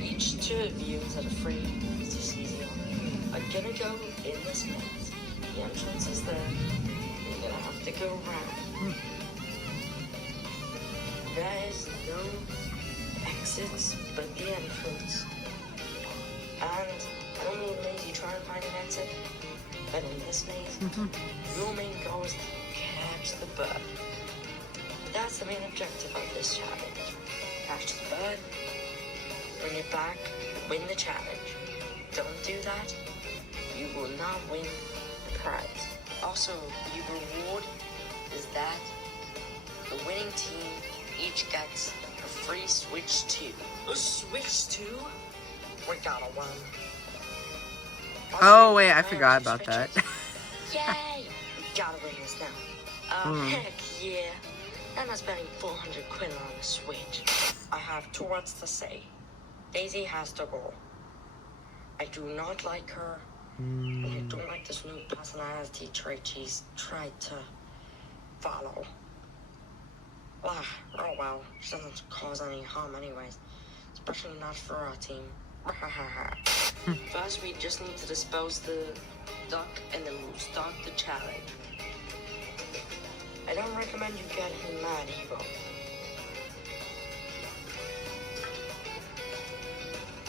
Each 2 of you instead of 3, it's just easier, are gonna go in this maze. The entrance is there. You're gonna have to go around. There is no exits but the entrance. And normally in maze you try and find an exit, but in this maze, your main goal is to catch the bird. That's the main objective of this challenge. Catch the bird, bring it back, win the challenge. Don't do that, you will not win the prize. Also, the reward is that the winning team each gets a free Switch 2. A Switch 2? We gotta win. Oh, wait, I forgot about that. Yay! We gotta win this now. Heck yeah. I'm not spending 400 quid on a Switch. I have 2 words to say. Daisy has to go. I do not like her. And I don't like this new personality trait she's tried to follow. Oh well, she doesn't cause any harm anyways. Especially not for our team. First, we just need to dispose the duck and then we'll start the challenge. I don't recommend you get him mad, Evo.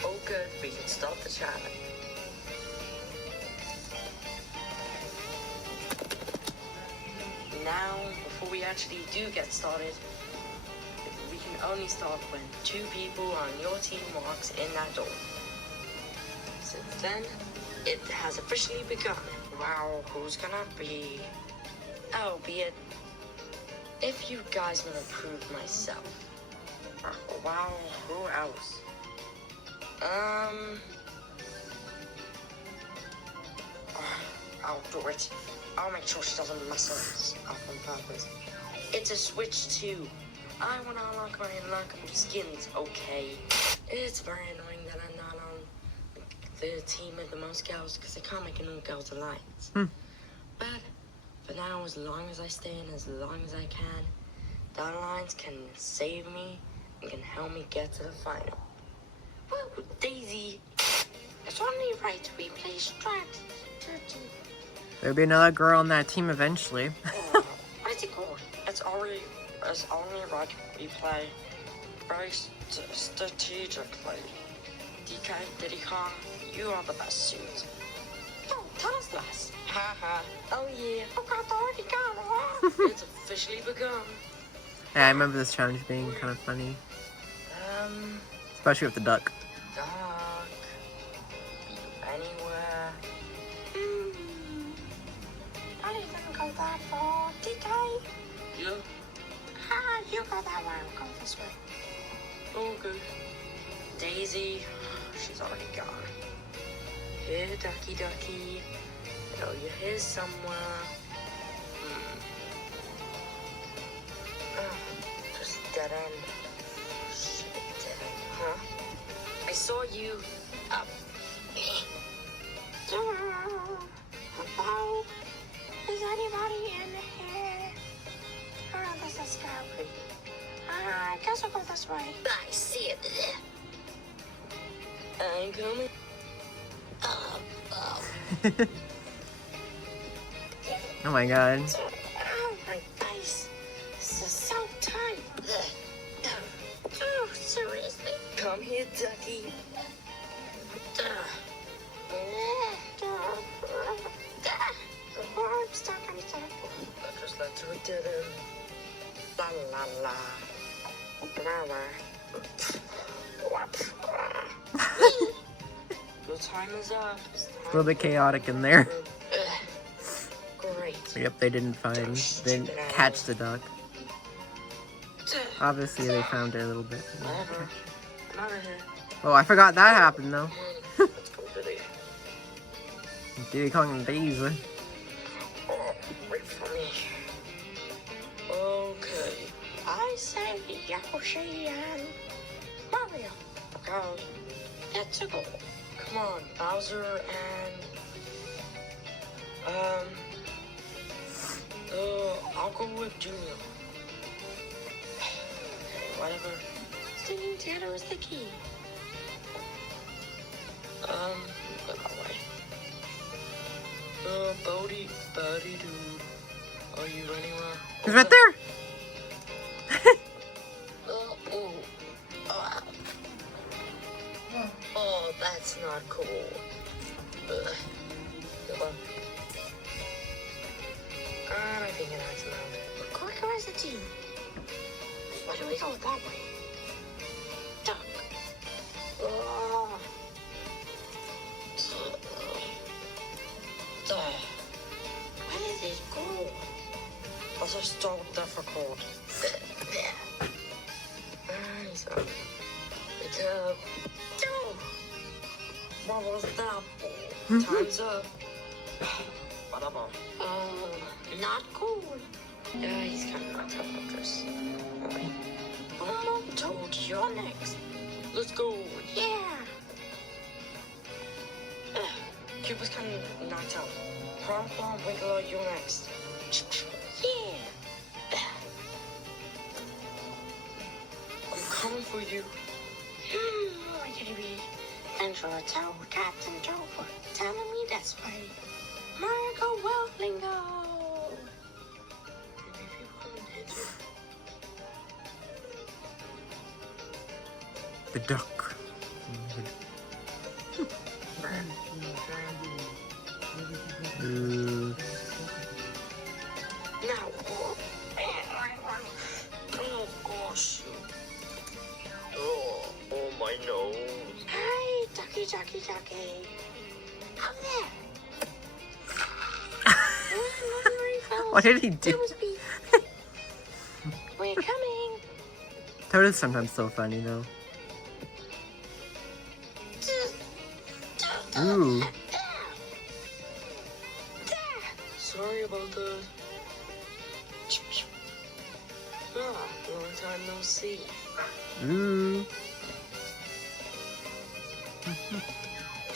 Oh good, we can start the challenge. Now, before we actually do get started, we can only start when 2 people on your team walks in that door. Since then, it has officially begun. Wow, who's gonna be? Oh, be it. If you guys want to prove myself. Wow, who else? I'll do it. I'll make sure she doesn't mess us up on purpose. It's a switch too. I want to unlock my unlockable skins, okay? It's very annoying that I'm not on the team with the most girls because I can't make an all-girls alliance. But for now, as long as I stay in as long as I can, that alliance can save me and can help me get to the final. Woo, Daisy! It's only right we play strategy. There'll be another girl on that team eventually. What is it called? It's only right we play very strategically. DK, Diddy Kong, you are the best suit. Oh, tell us less. Haha. Oh yeah. Oh God, already gone. It's officially begun. Yeah, I remember this challenge being kind of funny. Especially with the duck. Duck. You anywhere. I didn't go that far, did I? Yeah. Ah, you go that way, I'll go this way. Oh, good. Daisy, she's already gone. Here, ducky. I know you're here somewhere. Just dead end. Shit, dead end, huh? I saw you. Hello? Is anybody in here? Oh, this is scary. I guess I'll go this way. I see it. I'm coming. Oh my god. Oh, my face. This is so tight. Oh, seriously. Come here, ducky. I'm stuck. I just led to a dead end. La la la. Your time is up. A little bit chaotic in there. Great. Yep, they didn't catch the duck. Obviously, they found it a little bit. Whatever. I'm out of here. Oh, I forgot that happened though. Let's go, Billy. Diddy Kong and Daisy. Oh, wait for me. Okay. I say Yoshi and Mario. Go. Let's go. Come on, Bowser and I'll go with Junior. Whatever. Singing together is the key. Go that way. Bodie dude. Are you anywhere? He's right there. Oh, that's not cool. Come on. I think it has out. Quicker as a team. Why do we go that way? Duck. Oh. Where did it go? This is so difficult. Nice. What was that? Time's up. Whatever. Not cool. Yeah, he's kind of not tough after us. Mom told you're next. Let's go. Yeah. Cube was kind of knocked out. Prom, Wiggler, you're next. Yeah. I'm coming for you. What could it be? Thanks for Captain Joe for telling me that's right. Marco Wellingo. The duck. Ooh. Now, oh gosh. Oh, my nose. Hi, ducky. Out there. What did he do? That was me. We're coming. Toad is sometimes so funny though. Ooh. Sorry about that. Long time no see. Ooh.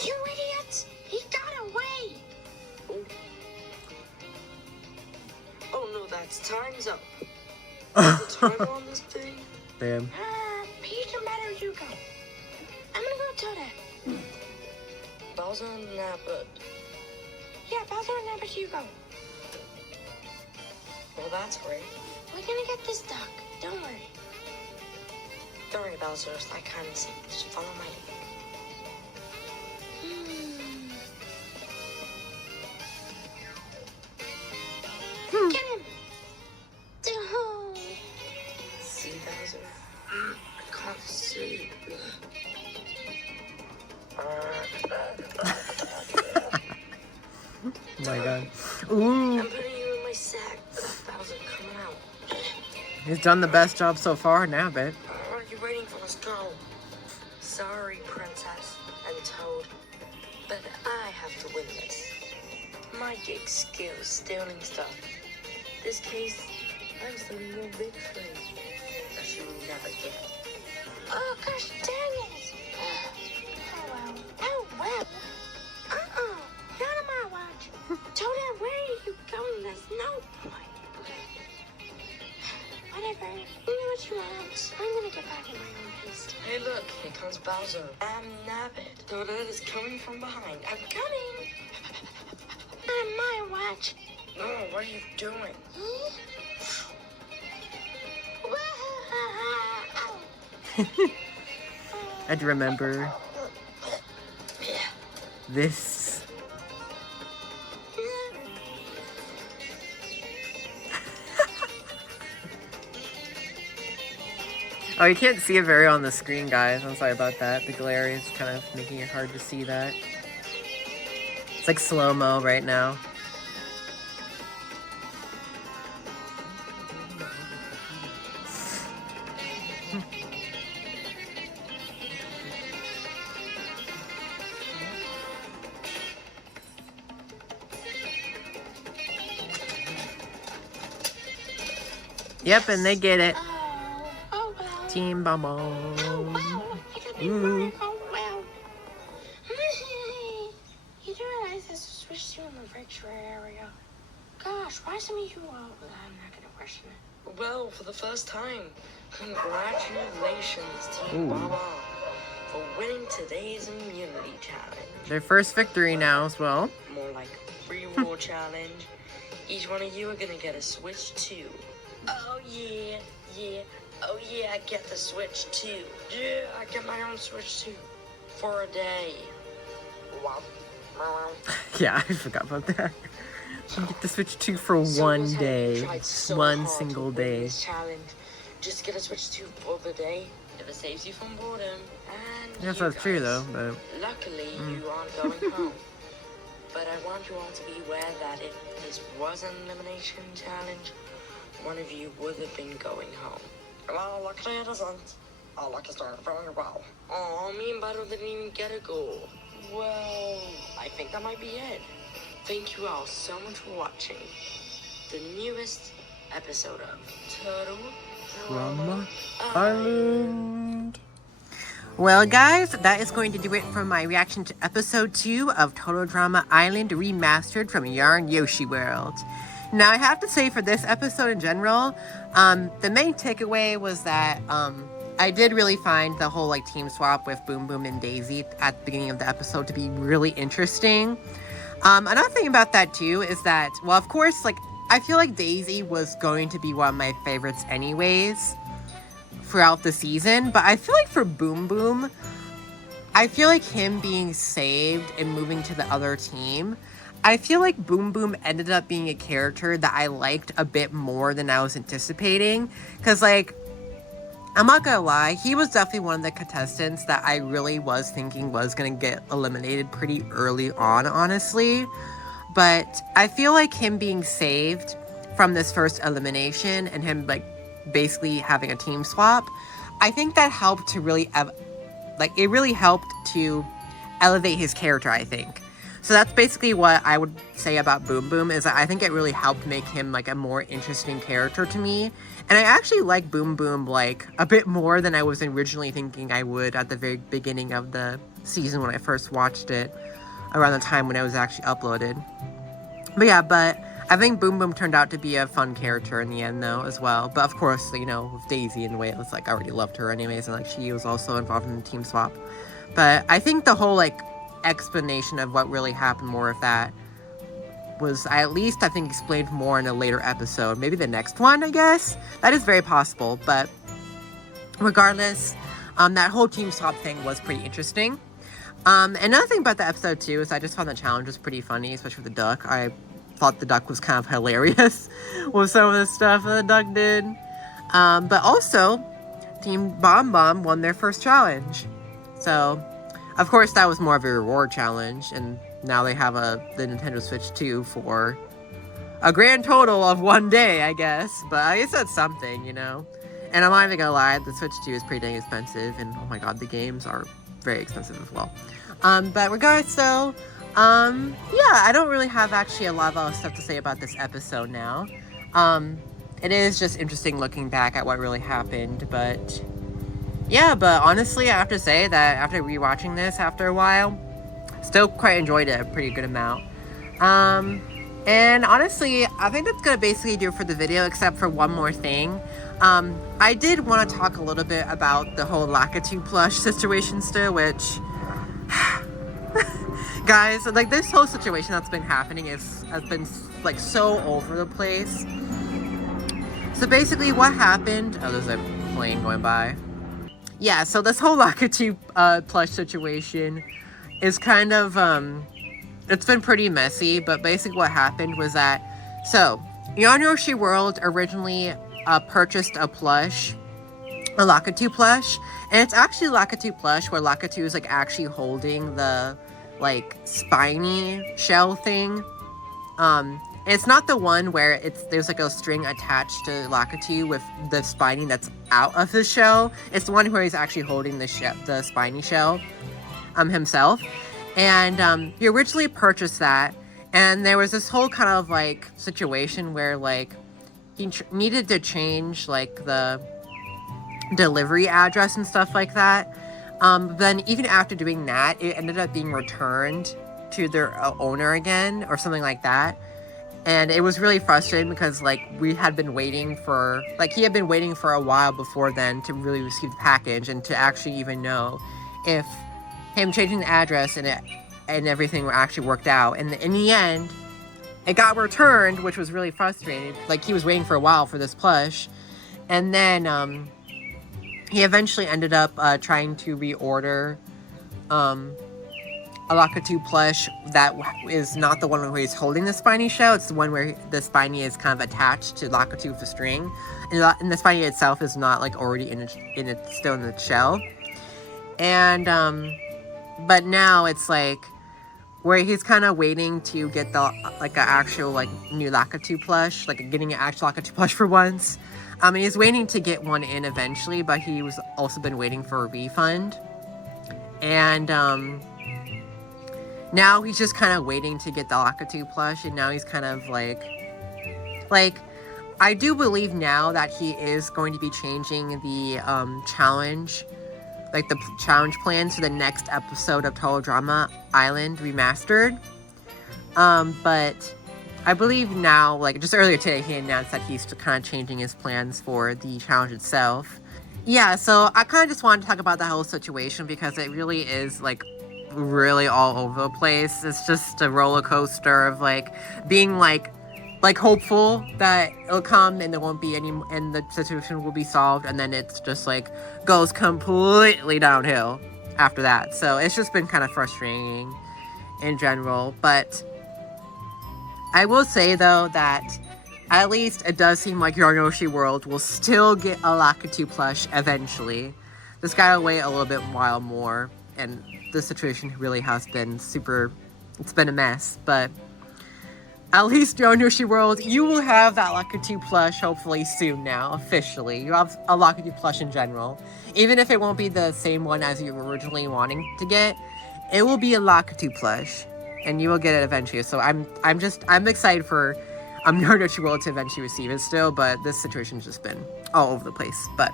You idiots! He got away! Oh no, that's time's up. Is the timer on this thing? Damn. Peter, matter you go. I'm gonna go Toda. Bowser and Nabbit. Yeah, Bowser and Nabbit, you go. Well, that's great. We're gonna get this duck. Don't worry. Don't worry, Bowser. It's that kind of thing. Just follow my lead. Get him! Oh. See, Bowser? I can't see. Oh my god. Ooh. I'm putting you in my sack. Bowser, coming out. He's done the best job so far, Nabbit. Are you waiting for us? Go. Sorry, Princess and Toad, but I have to win this. My gig skill is stealing stuff. This case, I'm stealing your big friend that you will never get. Oh, gosh dang it! Oh, well. Not on my watch. Toda, where are you going? There's no point. Whatever. You know what you want. I'm gonna get back in my own haste. Hey, look, here comes Bowser. I'm Nabbit. Toda is coming from behind. I'm coming. Not on my watch. No, what are you doing? I'd remember this. Oh, you can't see it very on the screen, guys. I'm sorry about that. The glare is kind of making it hard to see that. It's like slow-mo right now. Yep, and they get it. Oh, well. Team Bumble. Oh, wow. I got my Ooh. mark. Oh, wow. You do realize there's a switch to in the refrigerator area. Gosh, why some of you all... I'm not going to question it. Well, for the first time, congratulations, Team Ooh. Baba, for winning today's immunity challenge. Their first victory now as well. More like free roll challenge. Each one of you are gonna get a Switch 2. Oh yeah. Oh yeah, I get the Switch 2. Yeah, I get my own Switch 2. For a day. Wow. Yeah, I forgot about that. You get the Switch 2 for So one those have day. tried so One hard to single win day. This challenge. Just get a Switch 2 for the day. If it saves you from boredom. And Yes, you that's true guys. though, but Luckily, you aren't going home. But I want you all to be aware that if this was an elimination challenge, one of you would have been going home. Well, luckily it isn't. Our luck is doing very well. Oh, me and Butter didn't even get a goal. Well, I think that might be it. Thank you all so much for watching the newest episode of Turtle Drama Drama Island. Island. Well, guys, that is going to do it for my reaction to episode 2 of Total Drama Island Remastered from Yarn Yoshi World. Now, I have to say for this episode in general, the main takeaway was that I did really find the whole like team swap with Boom Boom and Daisy at the beginning of the episode to be really interesting. Another thing about that too is that, well, of course, like I feel like Daisy was going to be one of my favorites anyways throughout the season, but I feel like for Boom Boom, I feel like him being saved and moving to the other team, I feel like Boom Boom ended up being a character that I liked a bit more than I was anticipating, because like, I'm not gonna lie, he was definitely one of the contestants that I really was thinking was gonna get eliminated pretty early on, honestly. But I feel like him being saved from this first elimination and him like basically having a team swap, I think that helped to really it really helped to elevate his character, I think. So that's basically what I would say about Boom Boom, is that I think it really helped make him like a more interesting character to me. And I actually like Boom Boom like a bit more than I was originally thinking I would at the very beginning of the season when I first watched it, around the time when it was actually uploaded. But yeah, but I think Boom Boom turned out to be a fun character in the end, though, as well. But of course, you know, with Daisy in the way, it was like, I already loved her anyways, and like, she was also involved in the team swap. But I think the whole, like, explanation of what really happened, more of that, was at least, I think, explained more in a later episode. Maybe the next one, I guess? That is very possible, but regardless, that whole team swap thing was pretty interesting. Another thing about the episode, too, is I just found the challenge was pretty funny, especially with the duck. I thought the duck was kind of hilarious with some of the stuff that the duck did. But also, Team Bomb Bomb won their first challenge. So, of course, that was more of a reward challenge, and now they have the Nintendo Switch 2 for a grand total of 1 day, I guess. But I guess that's something, you know? And I'm not even gonna lie, the Switch 2 is pretty dang expensive, and oh my god, the games are very expensive as well. But regardless, so, yeah, I don't really have actually a lot of other stuff to say about this episode now. It is just interesting looking back at what really happened, but yeah, but honestly, I have to say that after rewatching this after a while, still quite enjoyed it a pretty good amount. And honestly, I think that's gonna basically do it for the video, except for one more thing. I did want to talk a little bit about the whole Lakitu plush situation still, which guys, like, this whole situation that's been happening has been like so over the place. So basically what happened, oh, there's a plane going by. Yeah, so this whole Lakitu plush situation is kind of it's been pretty messy, but basically what happened was that, so Yarn Yoshi World originally purchased a plush, a Lakitu plush, and it's actually Lakitu plush where Lakitu is like actually holding the like spiny shell thing. It's not the one where there's like a string attached to Lakitu with the spiny that's out of his shell. It's the one where he's actually holding the spiny shell himself. And he originally purchased that, and there was this whole kind of like situation where like he needed to change like the delivery address and stuff like that. Then even after doing that, it ended up being returned to their owner again or something like that. And it was really frustrating because like he had been waiting for a while before then to really receive the package and to actually even know if him changing the address and everything actually worked out. And in the end, it got returned, which was really frustrating. Like, he was waiting for a while for this plush. And then he eventually ended up trying to reorder a Lakitu plush that is not the one where he's holding the spiny shell. It's the one where the spiny is kind of attached to Lakitu with a string. And the spiny itself is not like already still in the shell. And but now it's like where he's kind of waiting to get the like an actual like new Lakitu plush, like getting an actual Lakitu plush for once. And he's waiting to get one in eventually, but he was also been waiting for a refund. And now he's just kind of waiting to get the Lakitu plush, and now he's kind of like I do believe now that he is going to be changing the challenge like the challenge plans for the next episode of Total Drama Island Remastered. But I believe now, like just earlier today, he announced that he's kind of changing his plans for the challenge itself. Yeah, so I kind of just wanted to talk about the whole situation because it really is like really all over the place. It's just a roller coaster of like being like hopeful that it'll come and there won't be any, and the situation will be solved, and then it's just like goes completely downhill after that. So it's just been kind of frustrating in general. But I will say though that at least it does seem like Yoshi World will still get a Lakitu plush eventually. Just gotta wait a little bit while more, and the situation really has been it's been a mess, but at least Yoshi World, you will have that Lakitu plush hopefully soon now, officially. You have a Lakitu plush in general. Even if it won't be the same one as you were originally wanting to get, it will be a Lakitu plush, and you will get it eventually. So I'm excited for Yoshi World to eventually receive it still, but this situation's just been all over the place. But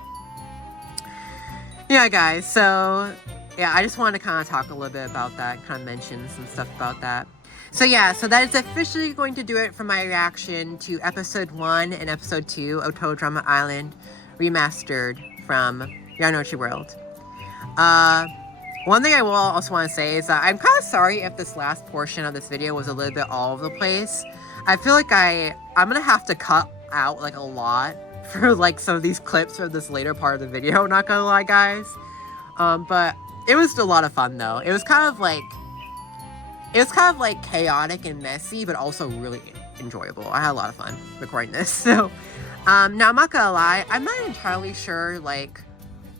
yeah, guys, so yeah, I just wanted to kind of talk a little bit about that, kind of mention some stuff about that. So yeah, so that is officially going to do it for my reaction to episode 1 and episode 2 of Total Drama Island Remastered from Yoshi World. One thing I will also want to say is that I'm kind of sorry if this last portion of this video was a little bit all over the place. I feel like I'm gonna have to cut out like a lot for like some of these clips for this later part of the video, not gonna lie, guys. But it was a lot of fun though. It was kind of like chaotic and messy, but also really enjoyable. I had a lot of fun recording this. So now I'm not gonna lie, I'm not entirely sure like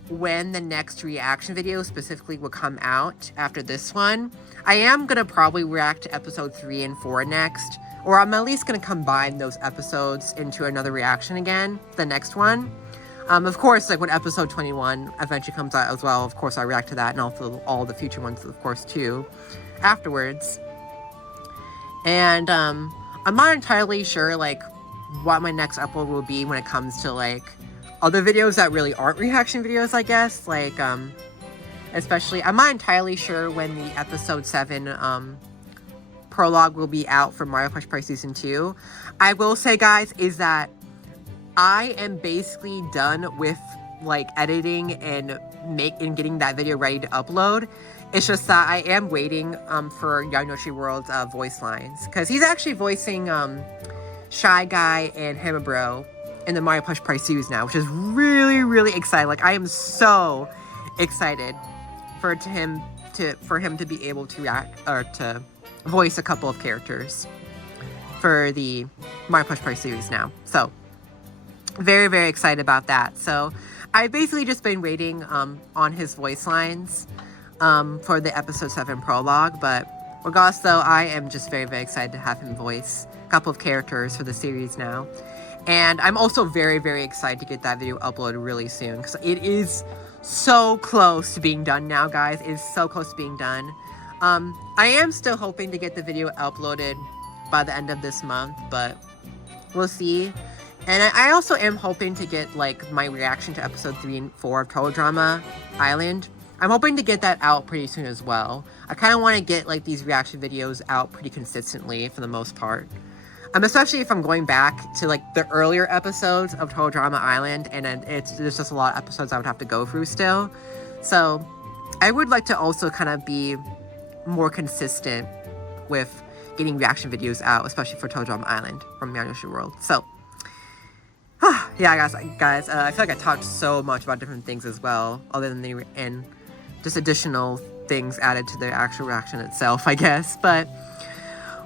when the next reaction video specifically will come out after this one. I am gonna probably react to episode 3 and 4 next, or I'm at least gonna combine those episodes into another reaction again, the next one. Of course, like when episode 21 eventually comes out as well, of course I'll react to that, and also all the future ones, of course, too, afterwards. And I'm not entirely sure like what my next upload will be when it comes to like other videos that really aren't reaction videos, I guess. Like especially, I'm not entirely sure when the episode 7 prologue will be out for Mario Plush Prize Season 2. I will say, guys, is that I am basically done with like editing and getting that video ready to upload. It's just that I am waiting for Yoshi World's voice lines, because he's actually voicing Shy Guy and Hamabro in the Mario Plush Prize series now, which is really, really exciting. Like, I am so excited for him to be able to react or to voice a couple of characters for the Mario Plush Prize series now. So very, very excited about that. So I've basically just been waiting on his voice lines for the episode 7 prologue, but regardless though, I am just very, very excited to have him voice a couple of characters for the series now. And I'm also very, very excited to get that video uploaded really soon, because it is so close to being done now, guys. It is so close to being done. I am still hoping to get the video uploaded by the end of this month, but we'll see. And I also am hoping to get like my reaction to episode 3 and 4 of Total Drama Island. I'm hoping to get that out pretty soon as well. I kind of want to get like these reaction videos out pretty consistently for the most part. Especially if I'm going back to like the earlier episodes of Total Drama Island, and there's just a lot of episodes I would have to go through still. So I would like to also kind of be more consistent with getting reaction videos out, especially for Total Drama Island from Yoshi World. So yeah, guys, I feel like I talked so much about different things as well, other than and just additional things added to the actual reaction itself, I guess. But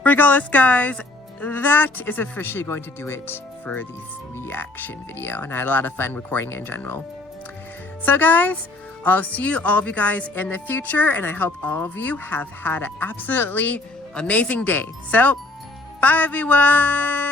regardless, guys, that is officially going to do it for this reaction video, and I had a lot of fun recording it in general. So guys, I'll see all of you guys in the future, and I hope all of you have had an absolutely amazing day. So bye everyone.